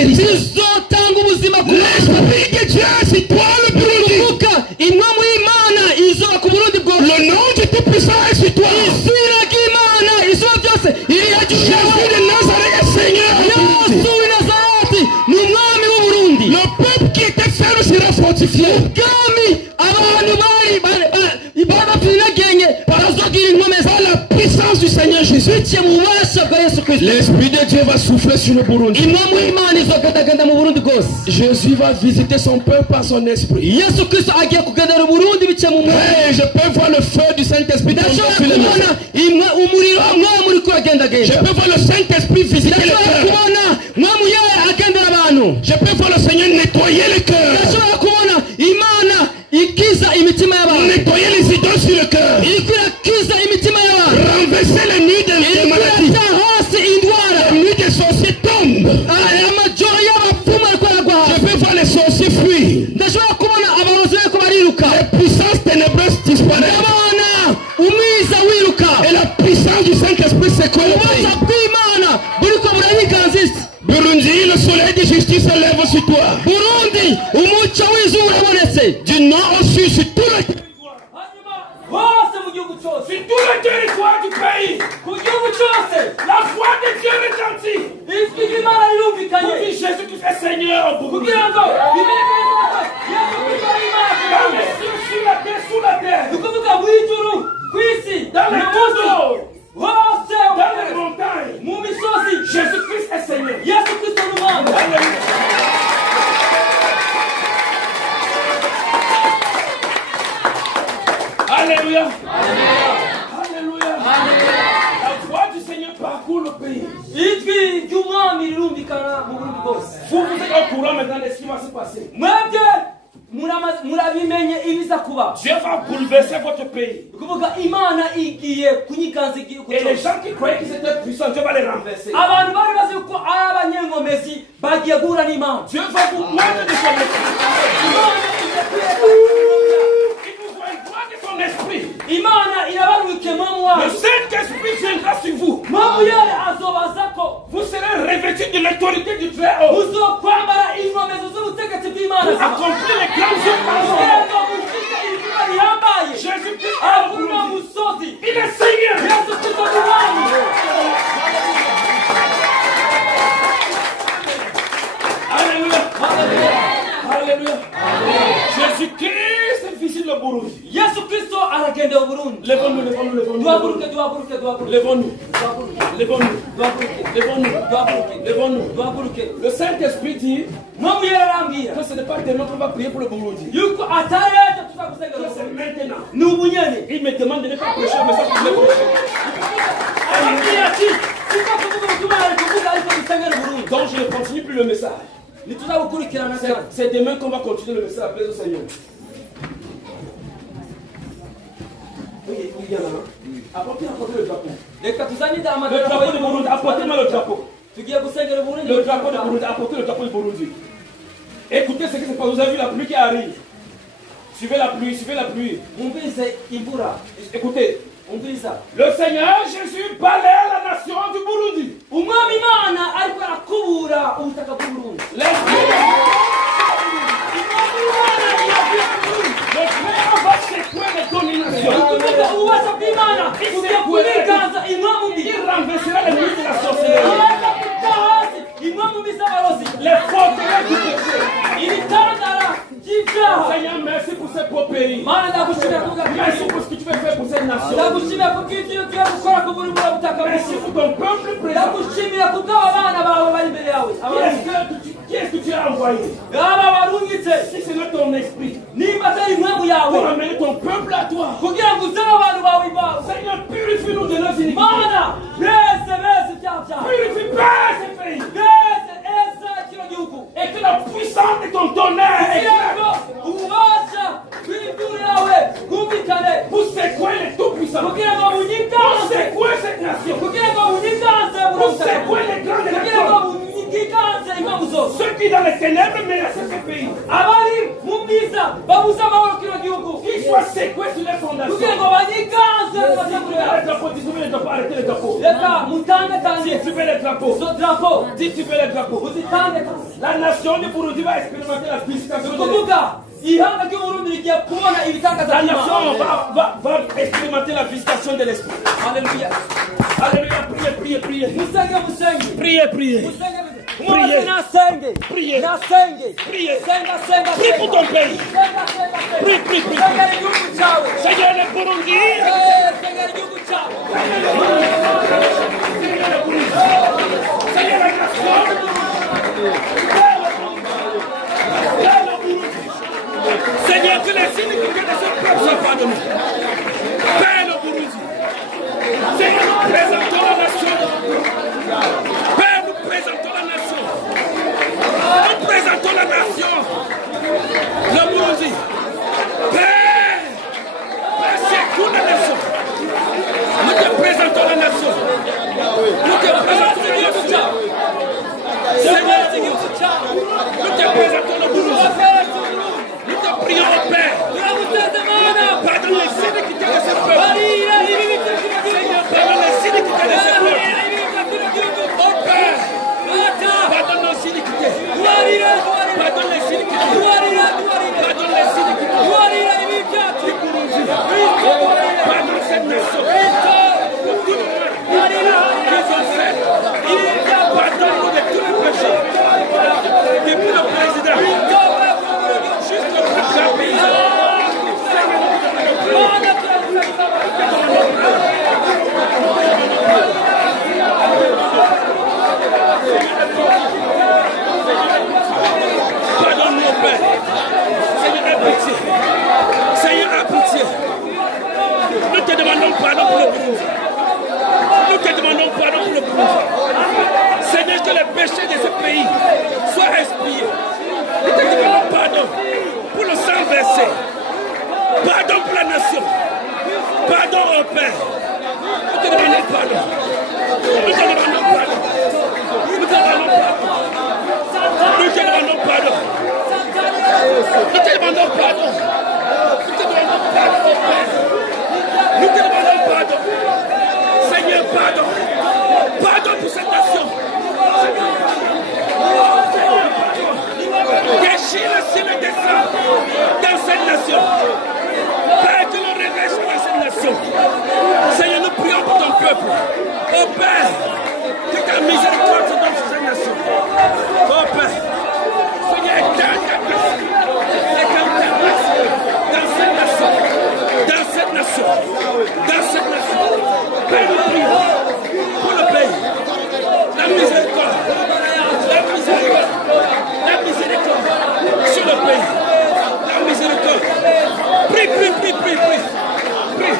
périssent. zizotanga ubuzima ku L'esprit de Dieu sur toi le Burundi. kuvuga impamvu y'Imana izoba ku Burundi bwose. Le nom du Tout-Puissant est sur toi. izina ry'Imana izuba byose iri hejuru yawe. Jésus de Nazareth est Seigneur. Yesu w'i Nazareti ni umwami w'u Burundi. Le peuple qui était ferme sera fortifié. ubwami abantu bari bafite intege barazogira inkomezi Par la puissance du Seigneur Jésus. biciye mu bubasha bwa Yesu Kristo. L'Esprit de Dieu va souffler sur le Burundi. impamvu y'Imana izogendagenda mu Burundi bwose. Jésus va visiter son peuple par son esprit. Yesu Kristo agiye kugendera Burundi biciye mu mwami. Hey, je peux voir le feu du Saint-Esprit. ndashobora sur les kubona maisons. umuriro mwami uri Je kuragendagenda. peux voir le Saint-Esprit visiter les ndashobora cœurs. kubona mwami yeye agendera abantu. Je peux voir le Seigneur nettoyer les cœurs. ndashobora kubona Imana ikiza imitima y'abantu. Nettoyer les idoles sur le cœur. iriko irakiza imitima y'abantu. Renverser les nuits des iriko maladies. irata hasi indwara. Les nuits des sorciers tombent. amajoro y'abapfumu ariko aragwa Je hasi. peux voir les sorciers fuir. ndashobora kubona abarozi bariko bariruka. Les puissances ténébreuses disparaissent. ndabona umwiza wiruka. Et la puissance du Saint-Esprit secoue le pays. ububasha bw'Imana buriko buranyiganza isi. Burundi, le soleil de justice se lève sur toi. Burundi umucyo w'izuba urabonetse. Du nord au sud, sur tout le hose mu gihugu cyose, sur tout le territoire du pays. ku gihugu cyose, La voix de Dieu retentit. ijwi ry'Imana rirumvikanye Pour dire Jésus-Christ est Seigneur au Burundi. kugira ngo bimenyekane ko Yesu Kristo ari Imana ku Dans Burundi. les cieux, sur la terre, sous la terre. ni ukuvuga mu ijuru, ku isi, Dans les mu coteaux, munsi, hose dans les montagnes. mu misozi, Jésus-Christ est Seigneur. Yesu Kristo ni Umwami. Alléluia. Alléluia. La voix du Seigneur parcourt le pays. ijwi ry'Umwami rirumvikana mu Burundi bwose. Vous êtes au courant maintenant de ce qui va se passer. mwebwe murabimenye ibiza kuba. Dieu va bouleverser votre pays. ni ukuvuga Imana igiye kunyiganza igihugu Et les cyose. gens qui croyaient qu'ils étaient puissants, Dieu va les renverser. abantu bari bazi ko ari abanyenkomezi bagiye guhura n'Imana. Dieu va vous mettre de son esprit. Imana igiye kwereka Il vous envoie de son esprit. Imana irabarukiye mu Le wayo. Saint-Esprit viendra sur vous. mpamvu yeye azobaza ko Vous serez revêtus de l'autorité du Très-Haut. muzokwambara inkomezi z'ubutegetsi bw'Imana. Accomplir les grandes œuvres. kugira ngo mushyize ibikorwa bihambaye. Jésus-Christ akuna musozi. il est Seigneur. Yesu Kristo ni Umwami. Alléluia. Alléluia. Jésus-Christ visite le Burundi. Yesu Kristo aragendera Burundi. Levons-nous, levons-nous, levons-nous. duhaguruke duhaguruke duhaguruke Levons-nous. Levons-nous. duhaguruke Levons-nous. duhaguruke Levons-nous. duhaguruke. Le Saint-Esprit dit mpamvu yari arambwira que ce n'est pas demain qu'on va prier pour le Burundi. yuko atari ejo tuzagusengera Que c'est Burundi. maintenant. ni ubunyene. Il me demande de ne pas prêcher un message pour les prêcher. arambwira ati siko kuvuga ubutumwa ari kuvuga ariko dusengera Burundi. Donc je ne continue plus le message. ntituzabukurikirana cyane. C'est demain qu'on va continuer le message. Plaise au Seigneur. Oui, il y en a. Apportez le drapeau. reka tuzanire Le amadarapo drapeau du Burundi. Apportez-moi le drapeau. tugiye gusengera Burundi. Le drapeau du Burundi. Apportez le drapeau du Burundi. Écoutez ce qui se passe. Vous avez vu la pluie qui arrive. Suivez la pluie, suivez la pluie. mwumvise imvura. Écoutez. umviriza. Le Seigneur Jésus balaie la nation du Burundi. umwami Imana ariko arakubura ubutaka bw'Uburundi. L'Esprit de umwami Imana iragira Burundi. le Frère va secouer les dominations. ukuvuga ububasha bw'Imana bugiye kubiganza inkomu mbi. Il renversera les nuits de la sorcellerie. araza kuta hasi inkomu mbi z'abarozi. Les forteresses du péché. ibitandara by'ibyaha. Seigneur, merci pour ces beaux pays. Mana ndagushimira kuvuga Merci pour ce que tu veux faire pour cette nation. ndagushimira kubw'ibyo ugiye gukora ku buri butaka Merci bw'isi. pour ton peuple présent. ndagushimira kubw'abana bawe bari imbere yawe. Qui est-ce que tu as envoyé? aba barungitse Si c'est not ton esprit, nimba atari inkomu pour yawe amener ton peuple à toi. kugira ngo uzane abantu bawe ibawe. Seigneur, purifie-nous de nos iniquités. Mana bese ibyaha byawe. Purifie pas ce pays. bese eza kino gihugu. Et que la puissance de ton tonnerre kugira éclate ngo ububasha bw'induru yawe bwumvikane. pour secouer les tout-puissants. kugira ngo Pour bunyiganze. secouer cette nation. kugira ngo bunyiganze Pour buno butaka. secouer les grandes kugira ngo nations. bunyiganze inkomu zose. Ceux qui dans les ténèbres menacent ce pays. abari mu bwiza babuze amahoro kino gihugu. Qu'ils soient secoués sur les kugira fondations. ngo banyiganze Arrête bategurire. la politique, arrête mettez le drapeau. Reka mutange tange. Si tu veux le drapeau. So drapeau. Si tu veux le drapeau. Uzitange. La nation du Burundi va expérimenter la visitation de l'Esprit. Kuvuga ihanga ry'Uburundi rigiye kubona ibitangaza La by'Imana. nation va expérimenter la visitation de l'Esprit. Alléluia. Alléluia, priez. Musenge. Priez. Priez. Nasenge. Priez. Nasenge. Priez. Senga. Prie pour ton pays. Senga. Prie. Senga igihugu cyawe. Seigneur le Burundi. Senga igihugu cyawe. Seigneur la nation. Seigneur, que les iniquités de ce peuple soient pardonnées. Père le Burundi. Seigneur, nous présentons la nation. Père, nous présentons la nation. Nous présentons la nation. Le Burundi. Père, secoue la nation. Nous te présentons la nation. Nous te présentons la nation. Seigneur, nous te présentons le Burundi. Nous te prions au Père. Pardonne les iniquités de ce peuple. Seigneur, pardonne les iniquités de ce peuple. Au Père, pardonne nos iniquités. Pardonne les iniquités. Pardonne les iniquités. Pardonne cette nation. Pour tout le mal qu'ils ont fait. Pardonne-nous de tous les péchés. Depuis le président jusqu'au président paysan. Pardonne-nous, Père. Seigneur, aie pitié. Seigneur, aie pitié. Nous te demandons pardon pour le Burundi. Nous te demandons pardon pour le Burundi. Seigneur, que les péchés de ce pays soient expiés. Nous te demandons pardon pour le sang versé. Pardon pour la nation. Pardon au Père. Nous te demandons pardon. Nous te demandons pardon. Nous te demandons pardon. Nous te demandons pardon. Nous te demandons pardon. Nous te demandons pardon au Père. Nous te demandons pardon. Seigneur, pardon. Pardon pour cette nation. Déchire le ciel et descend dans cette nation. Père, que l'on réveille dans cette nation. Seigneur, nous prions pour ton peuple. Oh Père, que ta miséricorde se donne sur cette nation. Oh Père, Seigneur, étends ta grâce. Étends ta grâce dans cette nation. Dans cette nation. Dans cette nation. Père, nous prions pour le pays. La miséricorde. La miséricorde. La miséricorde sur le pays. La miséricorde. Prie.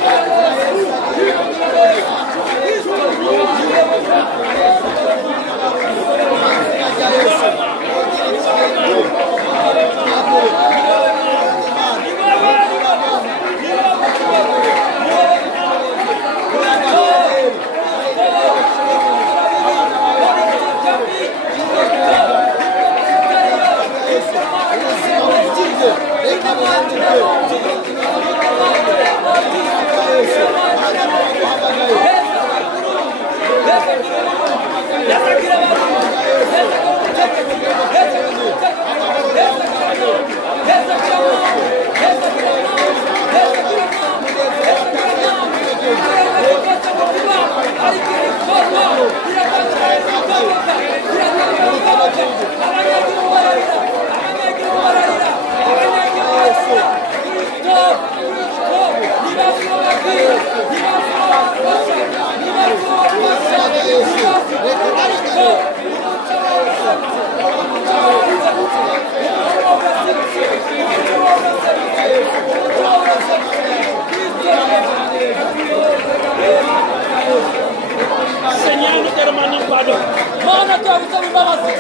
Seigneur, nous te demandons pardon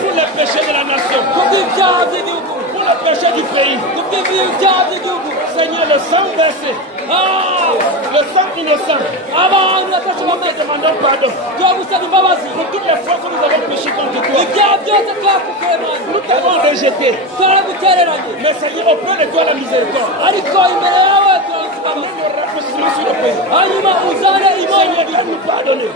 pour les péchés de la nation, pour le péché du pays. Seigneur, le sang versé, le sang innocent. Nous te demandons pardon pour toutes les fois que nous avons péché contre toi. Nous t'avons rejeté. Mais Seigneur, auprès de toi la miséricorde. Amène le rafraîchissement sur le pays. hanyuma uzane imana Seigneur, donne-nous pardonner.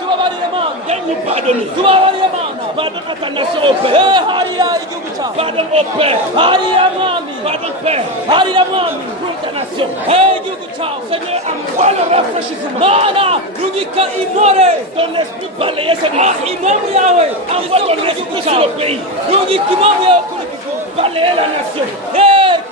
tubabarire mana Donne-nous pardonner. tubabarire mana Pardonne à ta nation au Père. hariya igihugu cyawe Pardonne au Père. hariya mwami Pardonne Père. hariya mwami Pour ta nation. igihugu cyawe Seigneur, envoie le rafraîchissement. mana rugika imore Ton esprit balayer cette nation. impamvu yawe Envoie ton esprit sur le pays. rugika impamvu yawe kuri iki gihugu Balayer la nation.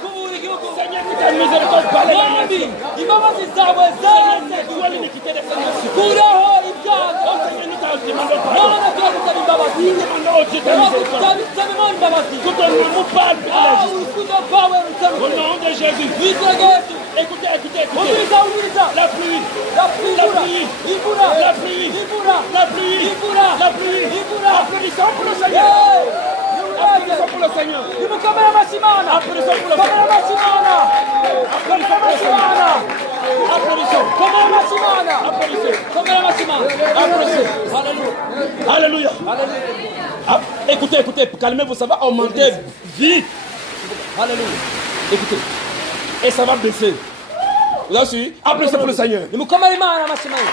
kubura igihugu Seigneur, que ta miséricorde balaye la mwami nation. imbabazi zawe Seigneur, zose nettoie l'iniquité de cette nation. kureho ibyago Oh Seigneur, nous t'en demandons pardon. mana turagusaba imbabazi Nous demandons au Dieu ta miséricorde. turagusaba imana imbabazi Que ton amour parle de la justice. urukundo rwawe Au ruseruke nom de Jésus. witwa yesu Écoutez, écoutez, écoutez. umviriza umviriza La pluie. imvura imvura La pluie. imvura La pluie. imvura La pluie. imvura Applaudissons pour le Seigneur. Applaudissons pour le Seigneur. nimukomere amashyi imana Applaudissons pour le komera Seigneur. amashyi imana komera Applaudissons pour le amashyi Seigneur. imana Applaudissons. komera amashyi imana Applaudissez. komera amashyi imana Applaudissez. haleluya Alléluia. Ah, écoutez, écoutez, calmez-vous, ça va augmenter vite. haleluya Écoutez. Et ça va baisser. Vous avez suivi? Applaudissez pour le Seigneur. nimukomere imana amashyi imana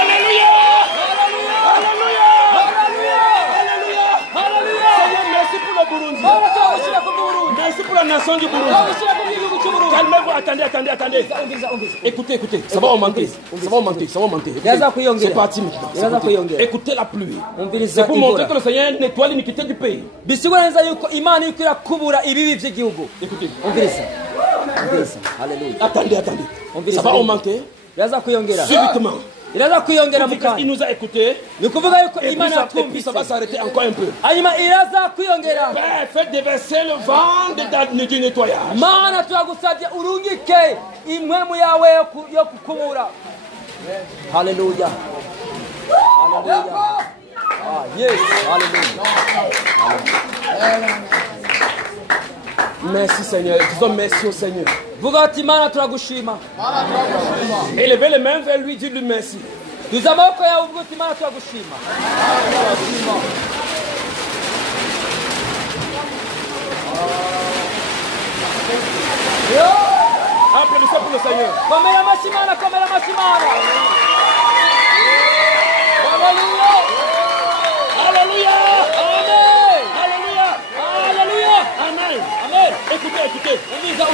Alléluia. haleluya Alléluia. haleluya haleluya Seigneur, merci pour le Burundi. Baba turagushyira ku bw'uburundi Merci pour la nation du Burundi. turagushyira ku bw'igihugu cy'uburundi Calmez-vous, attendez. umviriza umviriza Écoutez, ça va augmenter. Ça va augmenter. Écoutez, Yaza kuyongera. c'est parti maintenant. C'est Yaza parti. kuyongera. Écoutez la pluie. umviriza C'est pour montrer imvura que le Seigneur nettoie l'iniquité du pays. bisigura neza yuko imana yuko irakubura ibibi by'igihugu Écoutez. umviriza umviriza haleluya Attendez. Ça va augmenter iraza kwiyongera subitement. iraza kwiyongera mu Il kanya nous a écoutés. ni ukuvuga yuko Et puis, imana ça, yatwumvise va s'arrêter encore un peu. hanyuma iraza kwiyongera Père, faites déverser le vent du nettoyage. mana turagusabye urungike impwemu yawe yo kukubura haleluya haleluya yes haleluya Merci Seigneur. Disons merci au Seigneur. vuga ati mana turagushima Élevez les mains vers lui, dites-lui merci. duza amaboko yawe uvuga uti mana turagushima Applaudissez pour le Seigneur. komera amashyi mana komera amashyi mana haleluya Alléluia. amen Alléluia. haleluya Amen. amen Écoutez. umviriza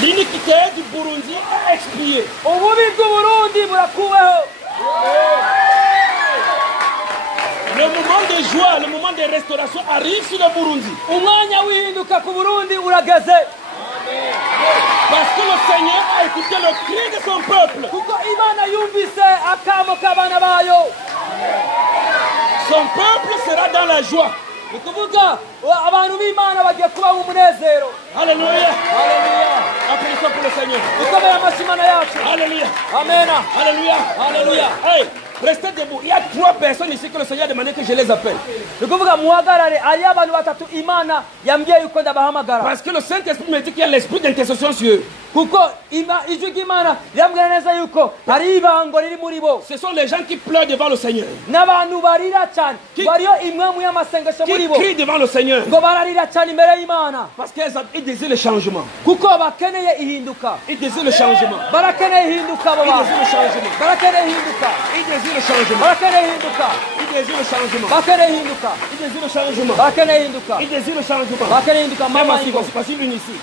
L'iniquité du Burundi a expié. ububi bw'uburundi burakuweho Le moment de joie, le moment de restauration arrive sur le Burundi. umwanya w'ihinduka ku burundi urageze Parce que le Seigneur a écouté le cri de son peuple. kuko imana yumvise akamo k'abana bayo Son peuple sera dans la joie. ni kuvuga abantu b'imana bagiye kuba mu munezero Alléluia. haleluya Applaudissons pour le Seigneur. dukomere amashyi mana yacu Alléluia. amena Alléluia. Alléluia. Hey, restez debout. Il y a 3 personnes ici que le Seigneur a demandé que je les appelle. ni kuvuga muhagarare hariyo abantu batatu imana yambwiye yuko ndabahamagara Parce que le Saint-Esprit me dit qu'il y a l'esprit d'intercession sur eux. kuko ijwi ry'imana rirambwira neza yuko hari ibango riri muri bo Ce sont les gens qui pleurent devant le Seigneur. n'abantu barira cyane Qui- bariyo impwemu y'amasengesho muri Qui bo crient devant le Seigneur. ngo bararira cyane imbere y'imana Parce qu'ils désirent le changement. kuko bakeneye ihinduka Ils désirent le changement. barakeneye ihinduka abo Ils bantu désirent le changement. barakeneye ihinduka Ils désirent le changement. barakeneye ihinduka Ils désirent le changement. bakeneye ihinduka Ils désirent le changement. bakeneye ihinduka Ils désirent le changement. bakeneye ihinduka Même mama si ingo voici l'une ici.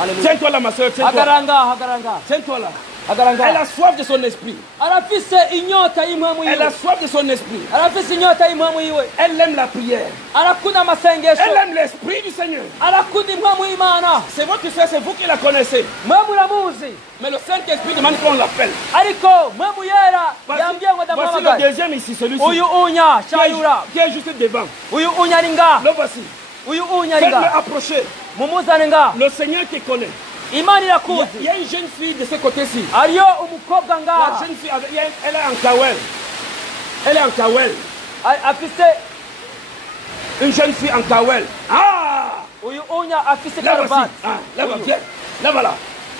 Hallelujah. Tiens-toi là, ma soeur. Tiens-toi. hagaranga Tiens-toi là. hagaranga Elle a soif de son esprit. arafise inyota y'impwemu Elle a yiwe soif de son esprit. arafise inyota y'impwemu yiwe Elle aime la prière. arakunda amasengesho Elle aime l'esprit du Seigneur. arakunda impwemu y'imana C'est votre soeur, c'est vous qui la connaissez. mwe muramuzi Mais le Saint-Esprit demande qu'on l'appelle. ariko mwe muyera yambwiye ngo Voici le ndamuhamagare deuxième ici, celui-ci. uyu unya shayura Qui est juste devant. uyu unya ari ngaha Le voici. uyu unya ari Faites-le ngaha approcher. mumuzane ngaha Le Seigneur qui connaît. imana Il irakuzi y a une jeune fille de ce côté-ci. hariyo umukobwa La ngaha jeune fille, elle est en Kawel. Elle est en Kawel. afise Une jeune fille en Kawel. Ah! uyu unya afise Là voici. karuvati Ah, là, viens. Là, voilà.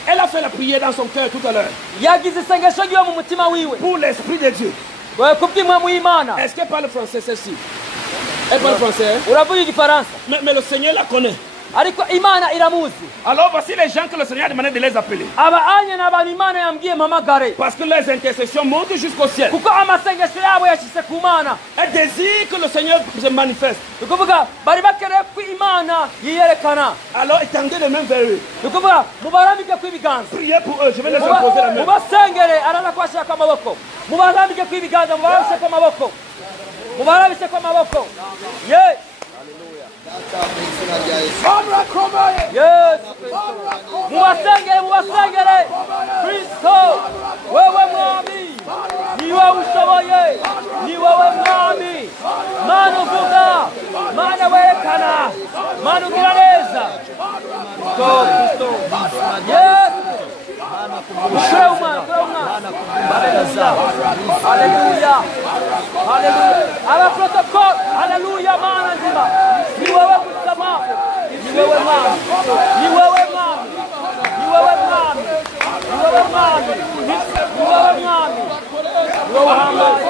Elle a fait la prière dans son cœur tout à l'heure. yagize isengesho ryiwe mu mutima wiwe Pour l'Esprit de Dieu. kubw'impwemu y'imana Est-ce qu'elle parle français, celle-ci? Elle parle français, hein? uravuga igifaransa Mais le Seigneur la connaît. ariko imana iramuzi. Alors voici les gens que le Seigneur a demandé de les appeler. Abanye n'abantu imana yambwiye mpamagare. Parce que leurs intercessions montent jusqu'au ciel. Kuko amasengesho yabo yashyize ku mana. Elles désirent que le Seigneur se manifeste. Ukuvuga bari bakeneye ko imana yiyerekana. Alors étendez les mains vers eux. Ukuvuga mubarambike kw'ibiganza. Priez pour eux. Je vais les imposer la main. Mubasengere arana kwashaka kwa maboko. Mubarambike kw'ibiganza mubarambike kwa maboko. Mubarambike kwa maboko. Yes. Yes. Mubasengere. Kristo. Wewe mwami. Ni wewe ushoboye. Ni wewe mwami. Mana uvuga. Mana werekana. Mana ugira neza. Kristo. Yes. Hallelujah. Our protocol. Hallelujah. Mana nzima. Ni wewe kusema. Ni wewe mwami. Ni wewe mwami. Ni wewe mwami. Ni wewe mwami. Ni wewe mwami. Ni wewe hambaye.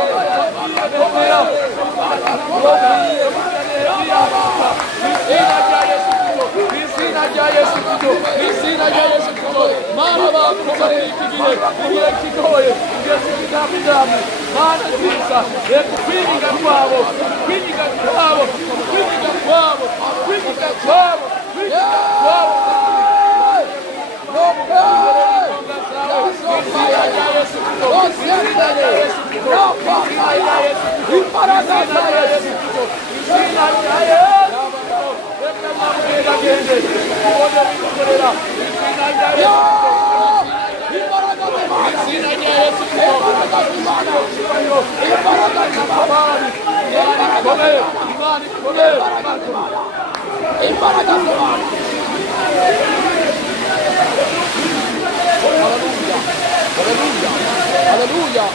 Hallelujah.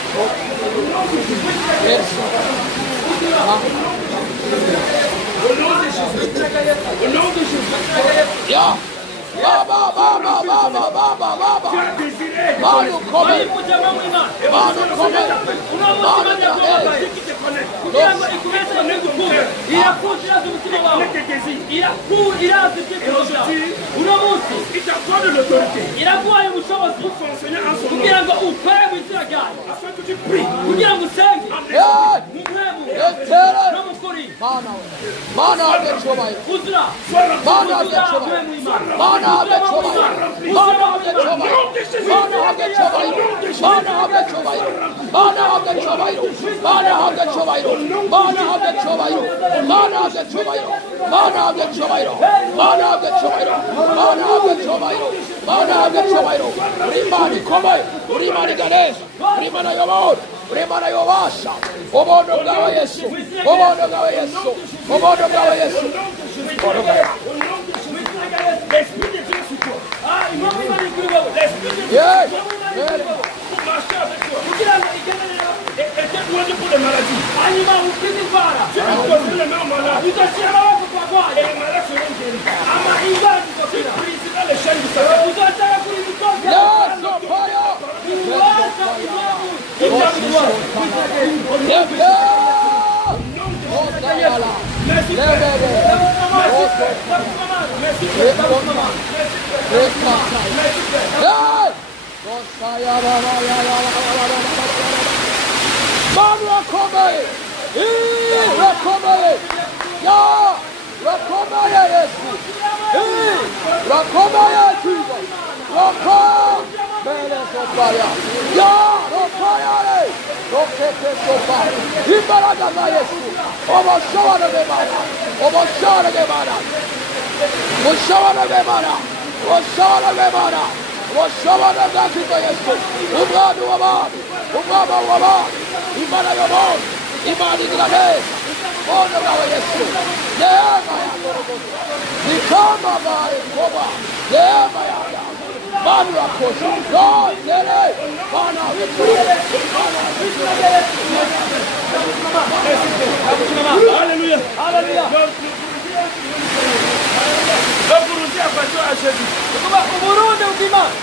Yes. Yeah. Baba.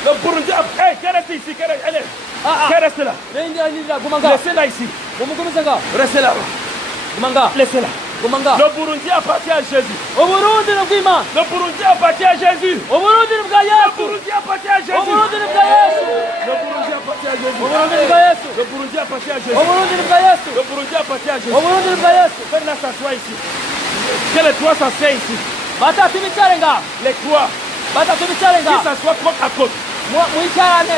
Le Burundi a... Hey, qui reste ici? Qui reste là? Laissez-la ici. Restez là. Laissez-la. Kumanga. Le Burundi appartient à Jésus. Uburundi ni bw'Imana. Le Burundi appartient à Jésus. Uburundi ni bwa Le Yesu. Burundi appartient à Jésus. Uburundi ni bwa Yesu. Le Burundi appartient à Jésus. Uburundi ni bwa Yesu. Le Burundi appartient à Jésus. Uburundi ni bwa Yesu. Le Burundi appartient à Jésus. Uburundi ni bwa Yesu. Faites-la s'asseoir ici. Que les trois s'asseyent ici. Batatu bicare ngaha. Les trois. Batatu bicare Qui ngaha. s'assoient côte à côte. Mwicarane.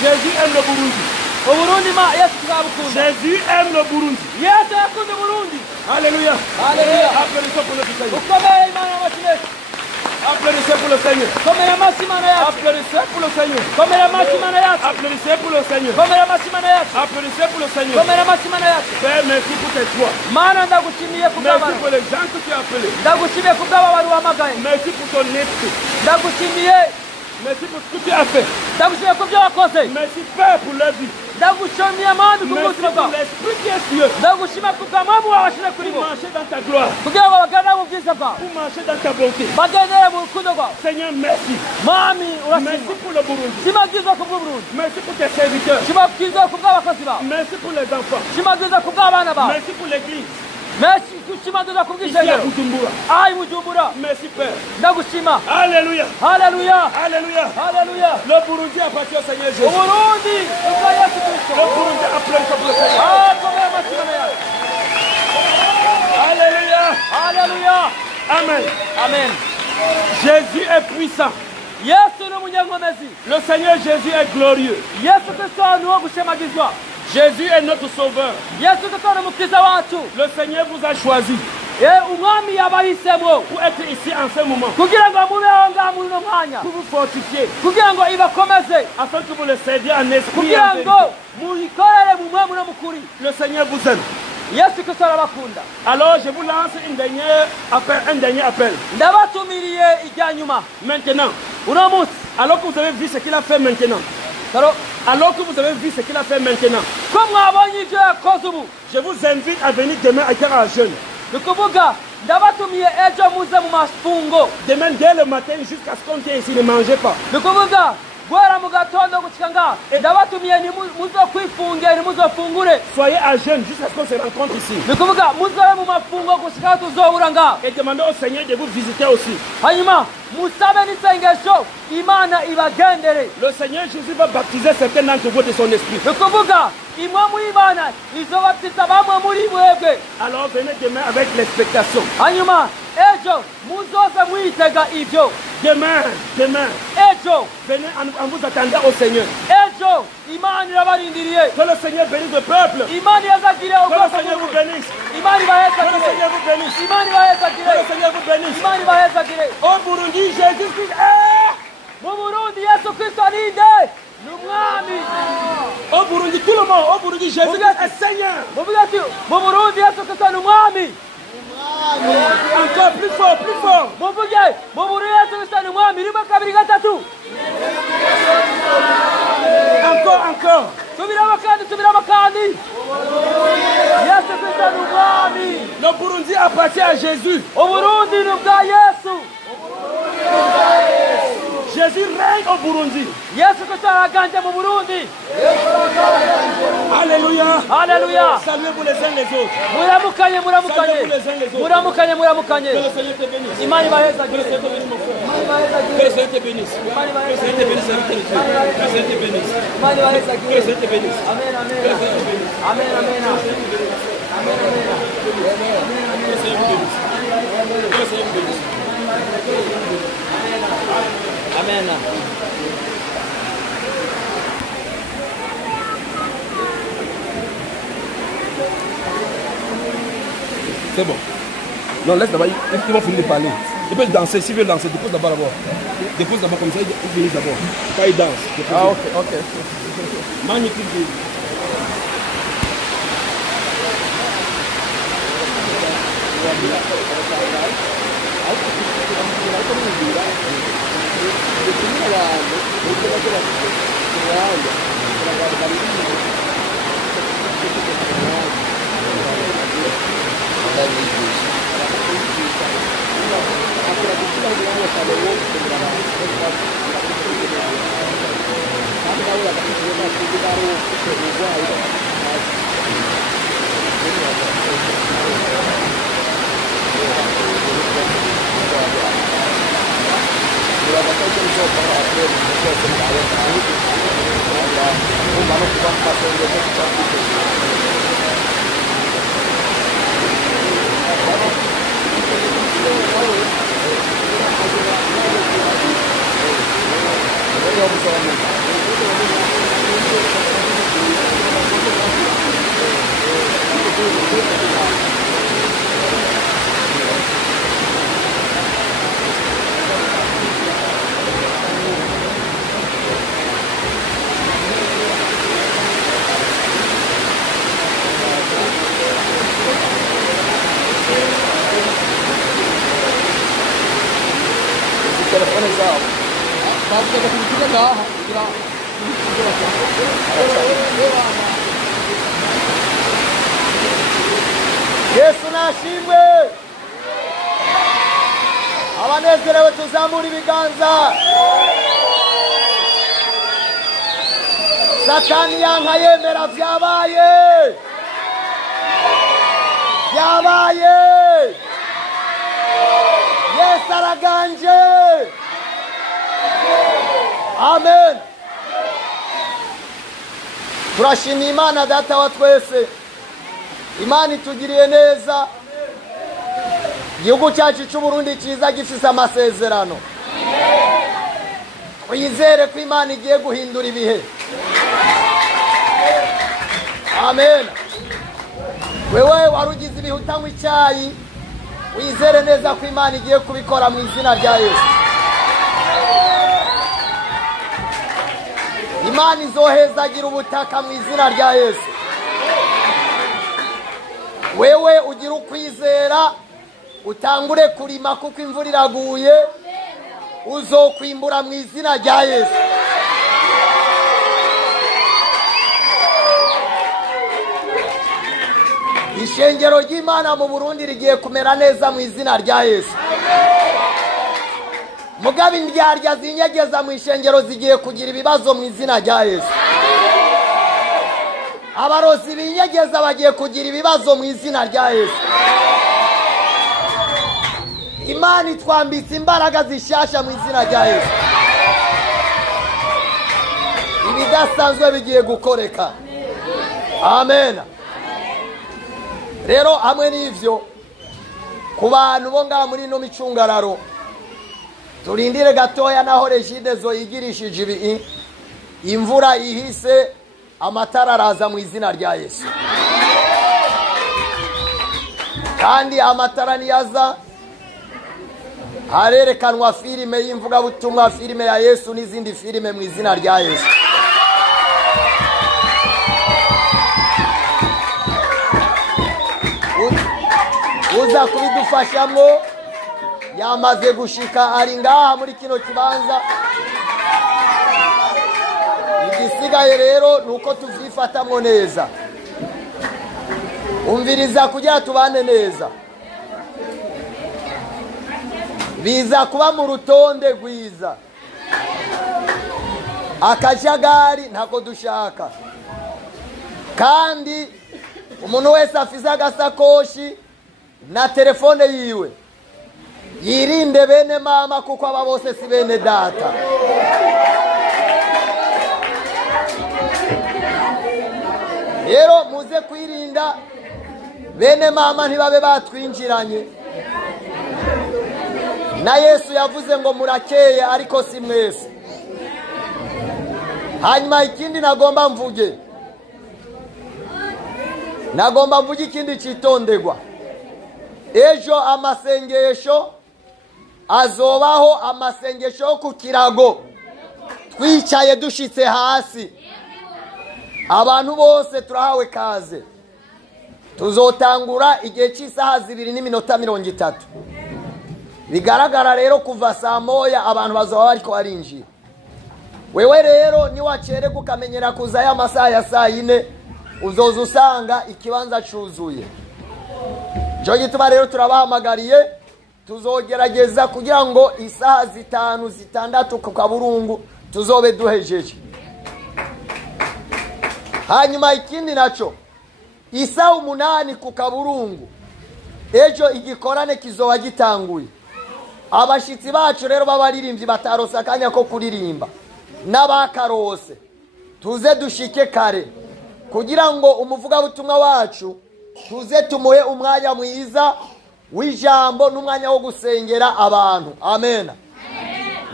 Jésus aime le Burundi. Uburundi Yesu tuzabukunda. Jésus aime le Burundi. Yesu yakunda Uburundi. Alléluia. Haleluya. Applaudissez pour notre Seigneur. Ukomere Imana y'amashyi menshi. Applaudissez pour le Seigneur. Komera amashyi Imana yacu. Applaudissez pour le Seigneur. Komera amashyi Imana yacu. Applaudissez pour le Seigneur. Komera amashyi Imana yacu. Applaudissez pour le Seigneur. Komera amashyi Imana yacu. Père, merci pour tes trois. Mana ndagushimiye Merci kubw'abantu. pour les gens que tu as appelés. Ndagushimiye kubw'abantu wahamagaye. Merci pour ton esprit. Ndagushimiye. Merci pour ce que tu as fait. Ndagushimiye ku byo wakoze. Merci Père pour leur vie. Ndagushimiye Mana ku Merci buzima pour bwawe. l'esprit qui est sur eux. Ndagushimiye kubw'amahoro wabashyize kuri bo. Pour marcher dans ta gloire. kugira ngo baganire mu bwiza bwawe. Pour marcher dans ta bonté. bagendere mu rukundo rwawe. Seigneur, merci. Mami Merci urashimwa. pour le Burundi. Shima bwiza ku bw'Uburundi. Merci pour tes serviteurs. Shima bwiza ku bw'abakozi bawe. Merci pour les enfants. Shima bwiza ku bw'abana bawe. Merci pour l'église. Shima bwiza ku Ici à bw'ishengero. Bujumbura. Ayi Bujumbura. Merci Père. Ndagushima. Alléluia. Haleluya. Alléluia. Haleluya. Le Burundi appartient au Seigneur Jésus. Uburundi ubwa Yesu Kristo. Le Burundi applaudit pour le Seigneur. Komera amashyi Imana yacu. Alléluia. Haleluya. Amen. Amen. Jésus est puissant. Yesu ni umunyankomezi. Le Seigneur Jésus est glorieux. Yesu Kristo ni uwo gushemagizwa. Jésus est notre sauveur. Yesu Kristo ni umukiza wacu. Le Seigneur vous a choisi umwami yabahisemo pour être ici en ce moment. kugira ngo mubeho ngaha muri uno mwanya. Pour vous fortifier. kugira ngo ibakomeze. Afin que vous le serviez en esprit et kugira en ngo vérité. muyikorere mu mwemu no mu kuri. Le Seigneur vous aime. Yesu Kristo arabakunda. Alors je vous lance un dernier appel. Ndabatumiriye ijya nyuma. Maintenant, uno munsi. alors que vous avez vu ce qu'il a fait maintenant. Alors que vous avez vu ce qu'il a fait maintenant. ko mwabonye ibyo yakoze ubu. Je vous invite à venir demain à Kara jeûne. ni ukuvuga ndabatumiye ejo muze mu mafungo. Demain dès le matin jusqu'à ce qu'on vienne ici, ne mangez pas. ni ukuvuga guhera mu gatondo gushika ngaha ndabatumiye muzokwifunge ntimuzofungure. Soyez à jeûne jusqu'à ce qu'on se rencontre ici. ni ukuvuga muzobe mu mafungo gushika tuzohura ngaha. Et demandez au Seigneur de vous visiter aussi. hanyuma musabe n'isengesho Imana ibagendere. Le Seigneur Jésus va baptiser certains d'entre vous de son esprit. ni ukuvuga imwe muri Imana izobatiza bamwe muri mwebwe. Alors venez demain avec l'expectation. hanyuma ejo muzoze mwitega ibyo. Demain, ejo venez en vous attendant au Seigneur. ejo Imana irabarindiriye. Que le Seigneur bénisse le peuple. Imana yazagire Que le ubwoko Seigneur vous bw'umuntu. bénisse. Imana Que le ibahezagire. Seigneur vous bénisse. Imana Que ibahezagire. le Seigneur vous bénisse. Imana ibahezagire. Au Burundi, Jésus-Christ est. mu Burundi Yesu Kristo ninde ni umwami. Au Burundi, tout le monde. Au Burundi, Jésus-Christ est Seigneur. muvuge ati mu Burundi Yesu Kristo ni umwami. Encore plus fort, plus fort. muvuge mu Burundi Yesu Kristo ni umwami. rimwe kabiri gatatu. Encore. subiramo kandi. Yesu Kristo ni umwami. Le Burundi appartient à Jésus. Uburundi ni ubwa Yesu. Jésus règne au Burundi. Yesu Kristo araganje mu Burundi. Alléluia. Haleluya. Saluez-vous les uns les autres. muramukanye. Saluez-vous les uns les autres. muramukanye. Que le Seigneur te bénisse. Imana ibahezagire. Que le Seigneur te bénisse, mon frère. Imana ibahezagire. Que le Seigneur te bénisse. Imana Que le ibahezagire. Seigneur te bénisse avec tes Dieu. Que le Seigneur te bénisse. Imana Que le ibahezagire. Seigneur te bénisse. Amen, amen. Que le Seigneur te bénisse. Amen, amen. Que le Seigneur te bénisse. Que le Seigneur te bénisse. Amen. C'est bon. Non, laisse d'abord. Ils vont finir de parler. Ils peuvent danser. S'ils veulent danser, dépose d'abord. Dépose d'abord comme ça. Ils finissent d'abord. Quand ils dansent. Ah, ok. Magnifique. Yesu nashimwe. Abanezerewe tuzamura ibiganza. Satani yanka yemera vyabaye. Vyabaye. Yesu araganje. Amen. Turashimira Imana data wa twese. Imana itugiriye neza. Igihugu cyacu cy'u Burundi cyiza gifise amasezerano. Twizere ko Imana igiye guhindura ibihe. Amen. Wewe warugize ibihe utanywa icyayi, wizere neza ko Imana igiye kubikora mu izina rya Yesu. Imana izohezagira ubutaka mu izina rya Yesu. Wewe ugira ukwizera, utangure kurima kuko imvura iraguye, uzokwimbura mu izina rya Yesu. Ishengero ry'Imana mu Burundi rigiye kumera neza mu izina rya Yesu. Mugabe indyarya zinyegeza mu ishengero zigiye kugira ibibazo mu izina rya Yesu. Abarozi binyegeza bagiye kugira ibibazo mu izina rya Yesu. Imana itwambitse imbaraga zishasha mu izina rya Yesu. Ibidasanzwe bigiye gukoreka. Amen. Rero hamwe n'ivyo ku bantu bo ngaha muri no micungararo, turindire gatoya naho Regidezo yigirishije ibi, imvura ihise, amatara araza mu izina rya Yesu. Kandi amatara niyaza harerekanwa filime y'imvuga butumwa, filime ya Yesu n'izindi filime mu izina rya Yesu. Uza kubidufashamwo yamaze gushika, ari ngaha muri kino kibanza. Igisigaye rero nuko tuvyifatamwo neza. Umviriza kugira tubane neza. Biza kuba mu rutonde rwiza. Akajagari ntako dushaka. Kandi umuntu wese afise agasakoshi na telefone yiwe, yirinde bene mama kuko aba bose si bene data. Rero muze kwirinda bene mama ntibabe batwinjiranye. Na Yesu yavuze ngo murakeye ariko si mwese. Hanyuma ikindi nagomba mvuge ikindi citondegwa. Ejo amasengesho azobaho, amasengesho ku kirago, twicaye dushitse hasi. Abantu bose turahawe kaze. Tuzotangura igihe cy'isaha 2:30. Bigaragara rero kuva saa moya abantu bazoba bariko barinjira. Wewe rero ni wacere kukamenyera kuza ya masaha ya saa 4, uzoza usanga ikibanza cuzuye. Jo gituma rero turabahamagariye, tuzogerageza kugira ngo isaha 5-6 ku Kaburungu tuzobe duhejeje. Hanyuma ikindi naco, isaha 8 ku Kaburungu ejo igikorane kizoba gitanguye. abashitsi bacu rero b'abaririmbyi batarose akanya ko kuririmba n'abakarose tuze dushike kare kugira ngo umuvugabutumwa wacu tuze tumuhe umwanya mwiza w'ijambo n'umwanya wo gusengera abantu. Amen.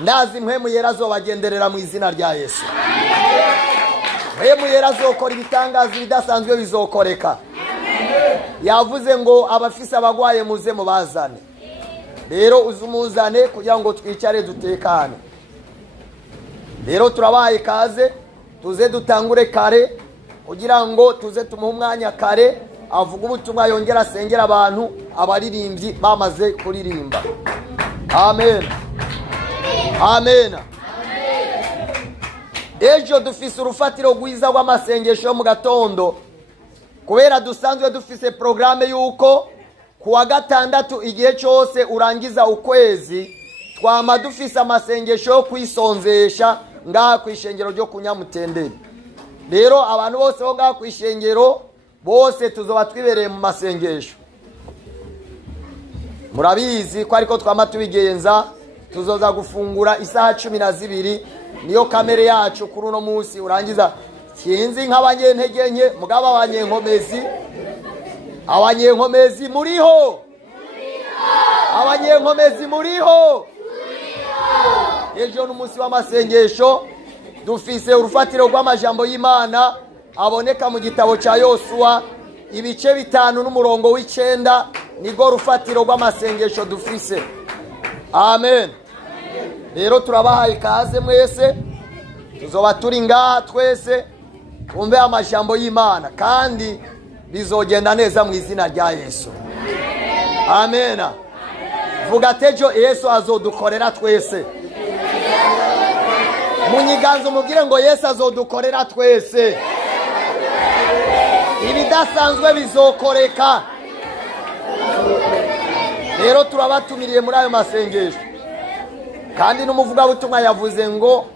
Ndazi mpwemu yera azobagenderera mu izina rya Yesu. Mpwemu yera azokora ibitangaza bidasanzwe bizokoreka. Yavuze ngo abafise abagwaye muze mubazane. Rero uzumuzane kugira ngo twicare dutekane. Rero turabaye kaze tuze dutangure kare kugira ngo tuze tumuhe umwanya kare avuga ubutumwa yongera asengera abantu abaririmbyi bamaze kuririmba. Amen. Amen. Ejo dufise urufatiro rwiza rw'amasengesho mu gatondo kubera dusanzwe dufise programme yuko kuwa gatandatu igihe cyose urangiza ukwezi twama dufise amasengesho yo kwisonzesha ngaha kwishengero ryo kunyamutenderi. Rero abantu bose bo ngaha kwishengero bose tuzoba twibereye mu masengesho. Murabizi ko ariko twama tubigenza tuzoza gufungura isaha 12 niyo kamere yacu kuri uno munsi urangiza kinzi nk'abanyentege nke mugabo abanyenkomezi muriho abanyenkomezi muriho. Ejo n'umunsi w'amasengesho dufise urufatiro rw'amajambo y'Imana aboneka mu gitabo ca Yosuwa ibice 5 n'umurongo w'9 nigo rufatiro rw'amasengesho dufise. Amen. Rero turabahaye ikaze mwese tuzoba turi ngaha twese twumve amajambo y'Imana kandi bizogenda neza mu izina rya Yesu. Amen. Vuga tejo Yesu azodukorera twese. Munyiganzo mubwire ngo Yesu azodukorera twese. Ibidasanzwe bizokoreka. Rero turabatumiriye muri ayo masengesho. Kandi n'umuvugabutumwa yavuze ngo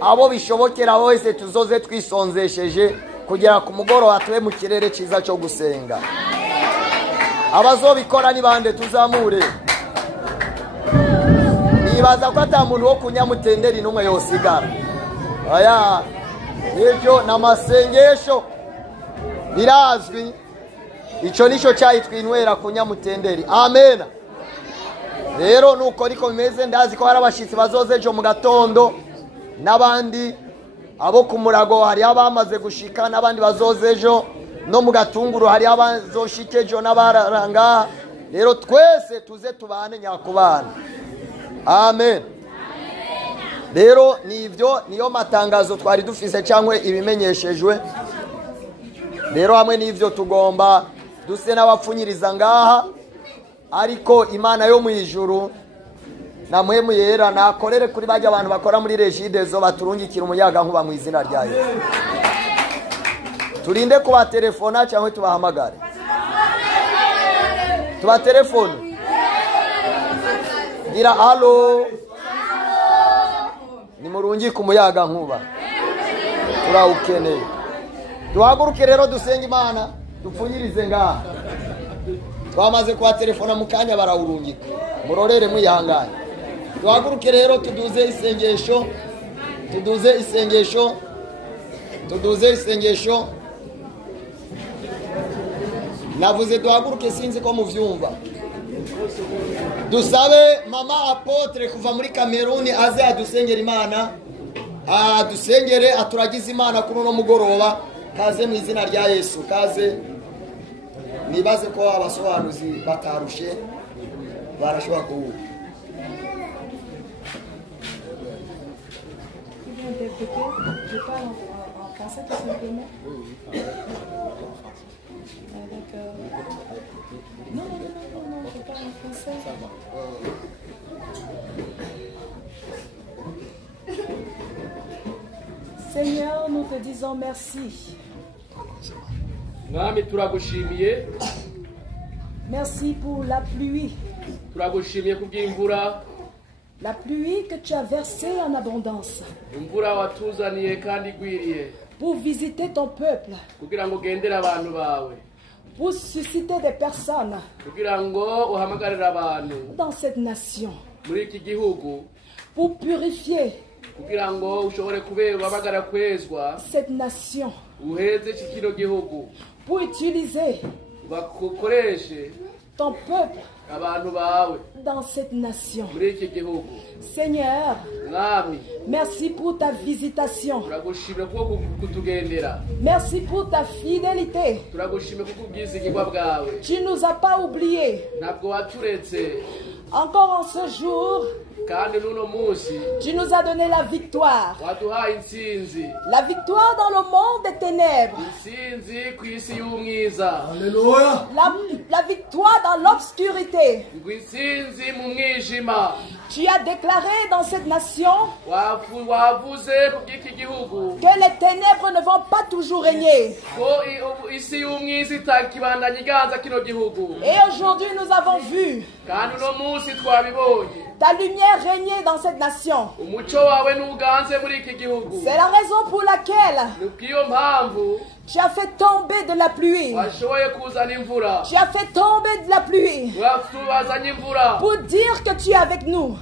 abo bishobokera bose tuzoze twisonzesheje kugera ku mugoroba tube mu kirere cyiza cyo gusenga. Abazobikora ni bande tuzamure. Nibaza ko atamuntu wo kunyamutenderi numwe yosigara. Aya ejo namasengesho birazwi ico nico cyayitwinwera kunyamutenderi. Amen. Rero nuko niko bimeze ndazi ko hari abashitsi bazoze ejo mu gatondo n'abandi abo ku murago hari abamaze gushika n'abandi bazoze ejo no mu gatunguru hari abazoshike ejo n'abaranga. Rero twese tuze tubane nyakubana. Amen. Rero niyo matangazo twari dufise cyangwa ibimenyeshejwe. Rero hamwe n'ivyo tugomba duse n'abapfunyiriza ngaha ariko Imana yo mu ijuru na mpwemu yera nakorere kuri bajya abantu bakora muri Regidezo baturungikira umuyaga nkuba mu izina rya Yesu. Turinde kuba telefona cyangwa tubahamagare. Tuba telefone. Gira allo. Ni murungika umuyaga nkuba. Turawukeneye. Duhaguruke rero dusenga Imana dupfunyirize ngaha. Twamaze kwa telefona mukanya barawurungika. Murorere mwihangane. Duhaguruke rero tuduze isengesho. Navuze duhaguruke sinzi ko muvyumva. Dusabe mama apotre kuva muri Kameruni aze adusengera Imana. Adusengere aturagize Imana kuri no mugoroba. Kaze mu izina rya Yesu. Kaze. Nibaze ko abasobanuzi batarushe barashobora kuvuga. Je parle en français tout simplement. Non, je parle en français. Seigneur, nous te disons merci. Mwami turagushimiye. Merci pour la pluie. Turagushimiye kubw'imvura. La pluie que tu as versée en abondance. Imvura watuzaniye kandi igwiriye. Pour visiter ton peuple. Kugira ngo gendera abantu bawe. Pour susciter des personnes. Kugira ngo uhamagarira abantu. Dans cette nation. muri iki gihugu pour purifier kugira ngo ushobore kubabagara kwezwa cette nation, uheze kino gihugu pour utiliser bakukoreshe ton peuple abantu bawe dans cette nation. muri iki gihugu. Seigneur, Mwami, merci pour ta visitation. turagushimira kuko kutugendera, Merci pour ta fidélité. turagushimira kuko ubwizigirwa bwawe, Tu nous as pas oubliés. ntabwo waturetse. Encore en ce jour, kandi n'uno munsi tu nous as donné la victoire. waduhaye intsinzi, La victoire dans le monde des ténèbres. intsinzi ku isi y'umwiza, La victoire dans l'obscurité. ngo intsinzi mu mwijima. Tu as déclaré dans cette nation wavuze ku bw'iki gihugu que les ténèbres ne vont pas toujours régner. ko isi y'umwiza itakibandanya iganza kino gihugu. Et aujourd'hui, nous avons vu kandi uno munsi twabibonye ta lumière régner dans cette nation. umuco wawe n'uganze muri iki gihugu. C'est la raison pour laquelle ni bw'iyo mpamvu tu as fait tomber de la pluie. washoboye kuzana imvura, Tu as fait tomber de la pluie wazanye imvura pour dire que tu es avec nous,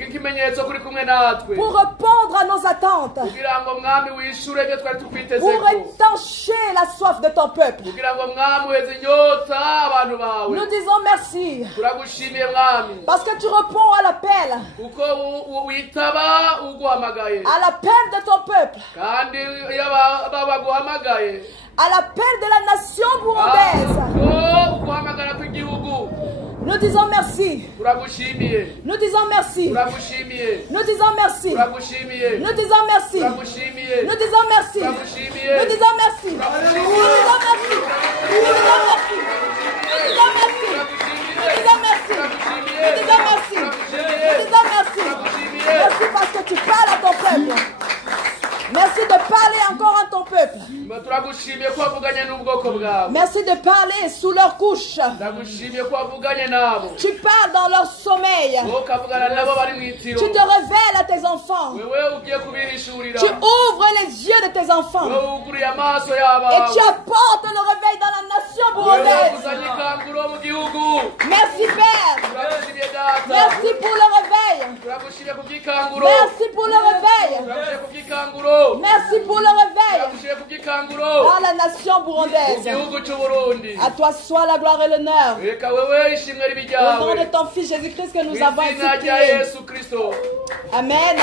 ikimenyetso kuri kumwe natwe, pour répondre à nos attentes, kugira ngo mwami wishure ibyo twari pour tukwitezeko, étancher la soif de ton peuple. kugira ngo mwami uheze inyota abantu bawe. Nous disons merci turagushimiye mwami parce que tu réponds à l'appel, kuko witaba uguhamagaye, à l'appel de ton peuple, kandi iyo baguhamagaye à l'appel de la nation burundaise. ko uguhamagara kw'igihugu. Nous disons merci. turagushimiye, Nous disons merci. turagushimiye, Nous disons merci. turagushimiye, Nous disons merci. turagushimiye, Nous disons merci. turagushimiye, Nous disons merci. Nous disons merci. Nous disons merci. Nous disons merci. Nous disons merci. Nous disons merci. Nous disons merci. Merci parce que tu parles à ton peuple. Merci de parler encore à ton peuple. turagushimiye ko wavuganye n'ubwoko bwawe. Merci de parler sous leur couche. ndagushimiye ko wavuganye nabo, Tu parles dans leur sommeil. wowe ukavugana nabo bari mu itiro, Tu te révèles à tes enfants. wewe ugiye kubihishurira, Tu ouvres les yeux de tes enfants. wewe wuguriye amaso Et y'abawe, tu apportes le réveil dans la nation wewe burundaise. uzanye ikanguro mu gihugu. Merci Père. turagushimiye data, Merci pour le réveil. turagushimiye ku bw'ikanguro, Merci pour le réveil. turagushimiye ku bw'ikanguro, Merci pour le réveil turagushimiye ku bw'ikanguro dans la nation mu burundaise. gihugu cy'uburundi. À toi soit la gloire et l'honneur. reka wewe ishimwe ribe Au nom de ryawe, ton Fils Jésus-Christ que mu nous avons izina rya institué. yesu kristo. Amen.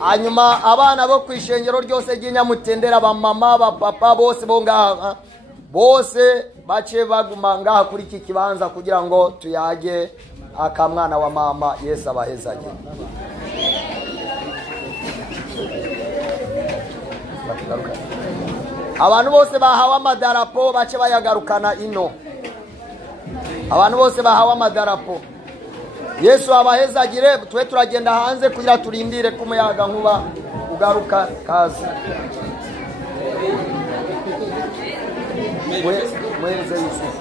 hanyuma abana bo ku ishengero ryose ry'inyamutendera, abamama abapapa bose bo ngaha bose bace baguma ngaha kuri iki kibanza kugira ngo tuyage akamwana wa mama Yesu abahezage. abantu bose bahawe amadarapo bace bayagarukana ino. abantu bose bahawe amadarapo Yesu abahezagire. twe turagenda hanze kugira turindire ko umuyaga nkuba ugaruka kazi. Muhereze Yusufu.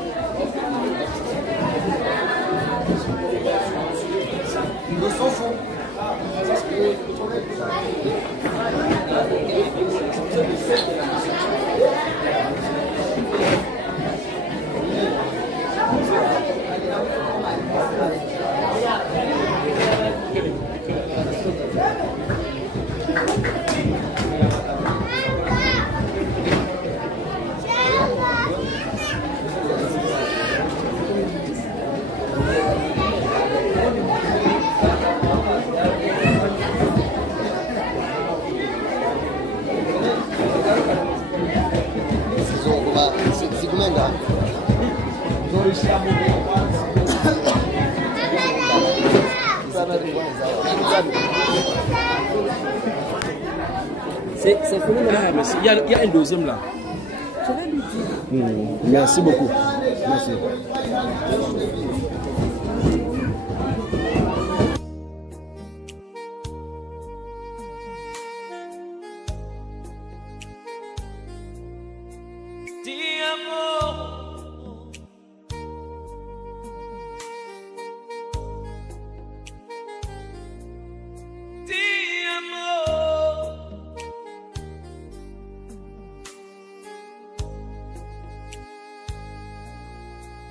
Yusufu. C'est phénoménal. Ah, merci. Il y a un deuxième là. Je vais lui dire. Merci beaucoup. Merci.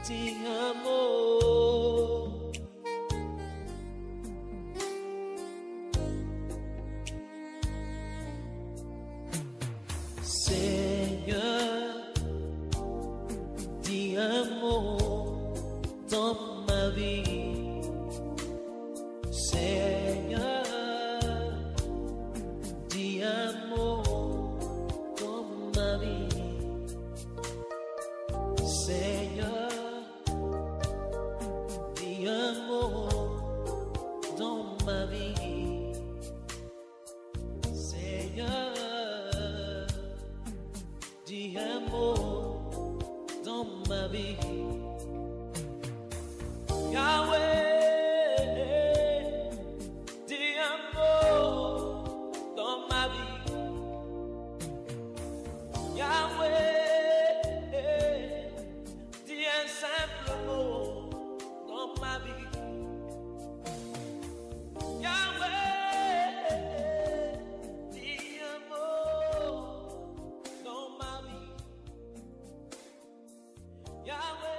ti amo. Seigneur, ti amo dans ma vie. Seigneur, ti amo dans ma vie. Seigneur, ti amo dans ma vie. Seigneur, ti amo dans ma vie. Yahweh, ti amo dans ma vie. Yahweh, dis un simple mot dans ma vie. Yahweh, dis un mot dans ma vie. Yahweh.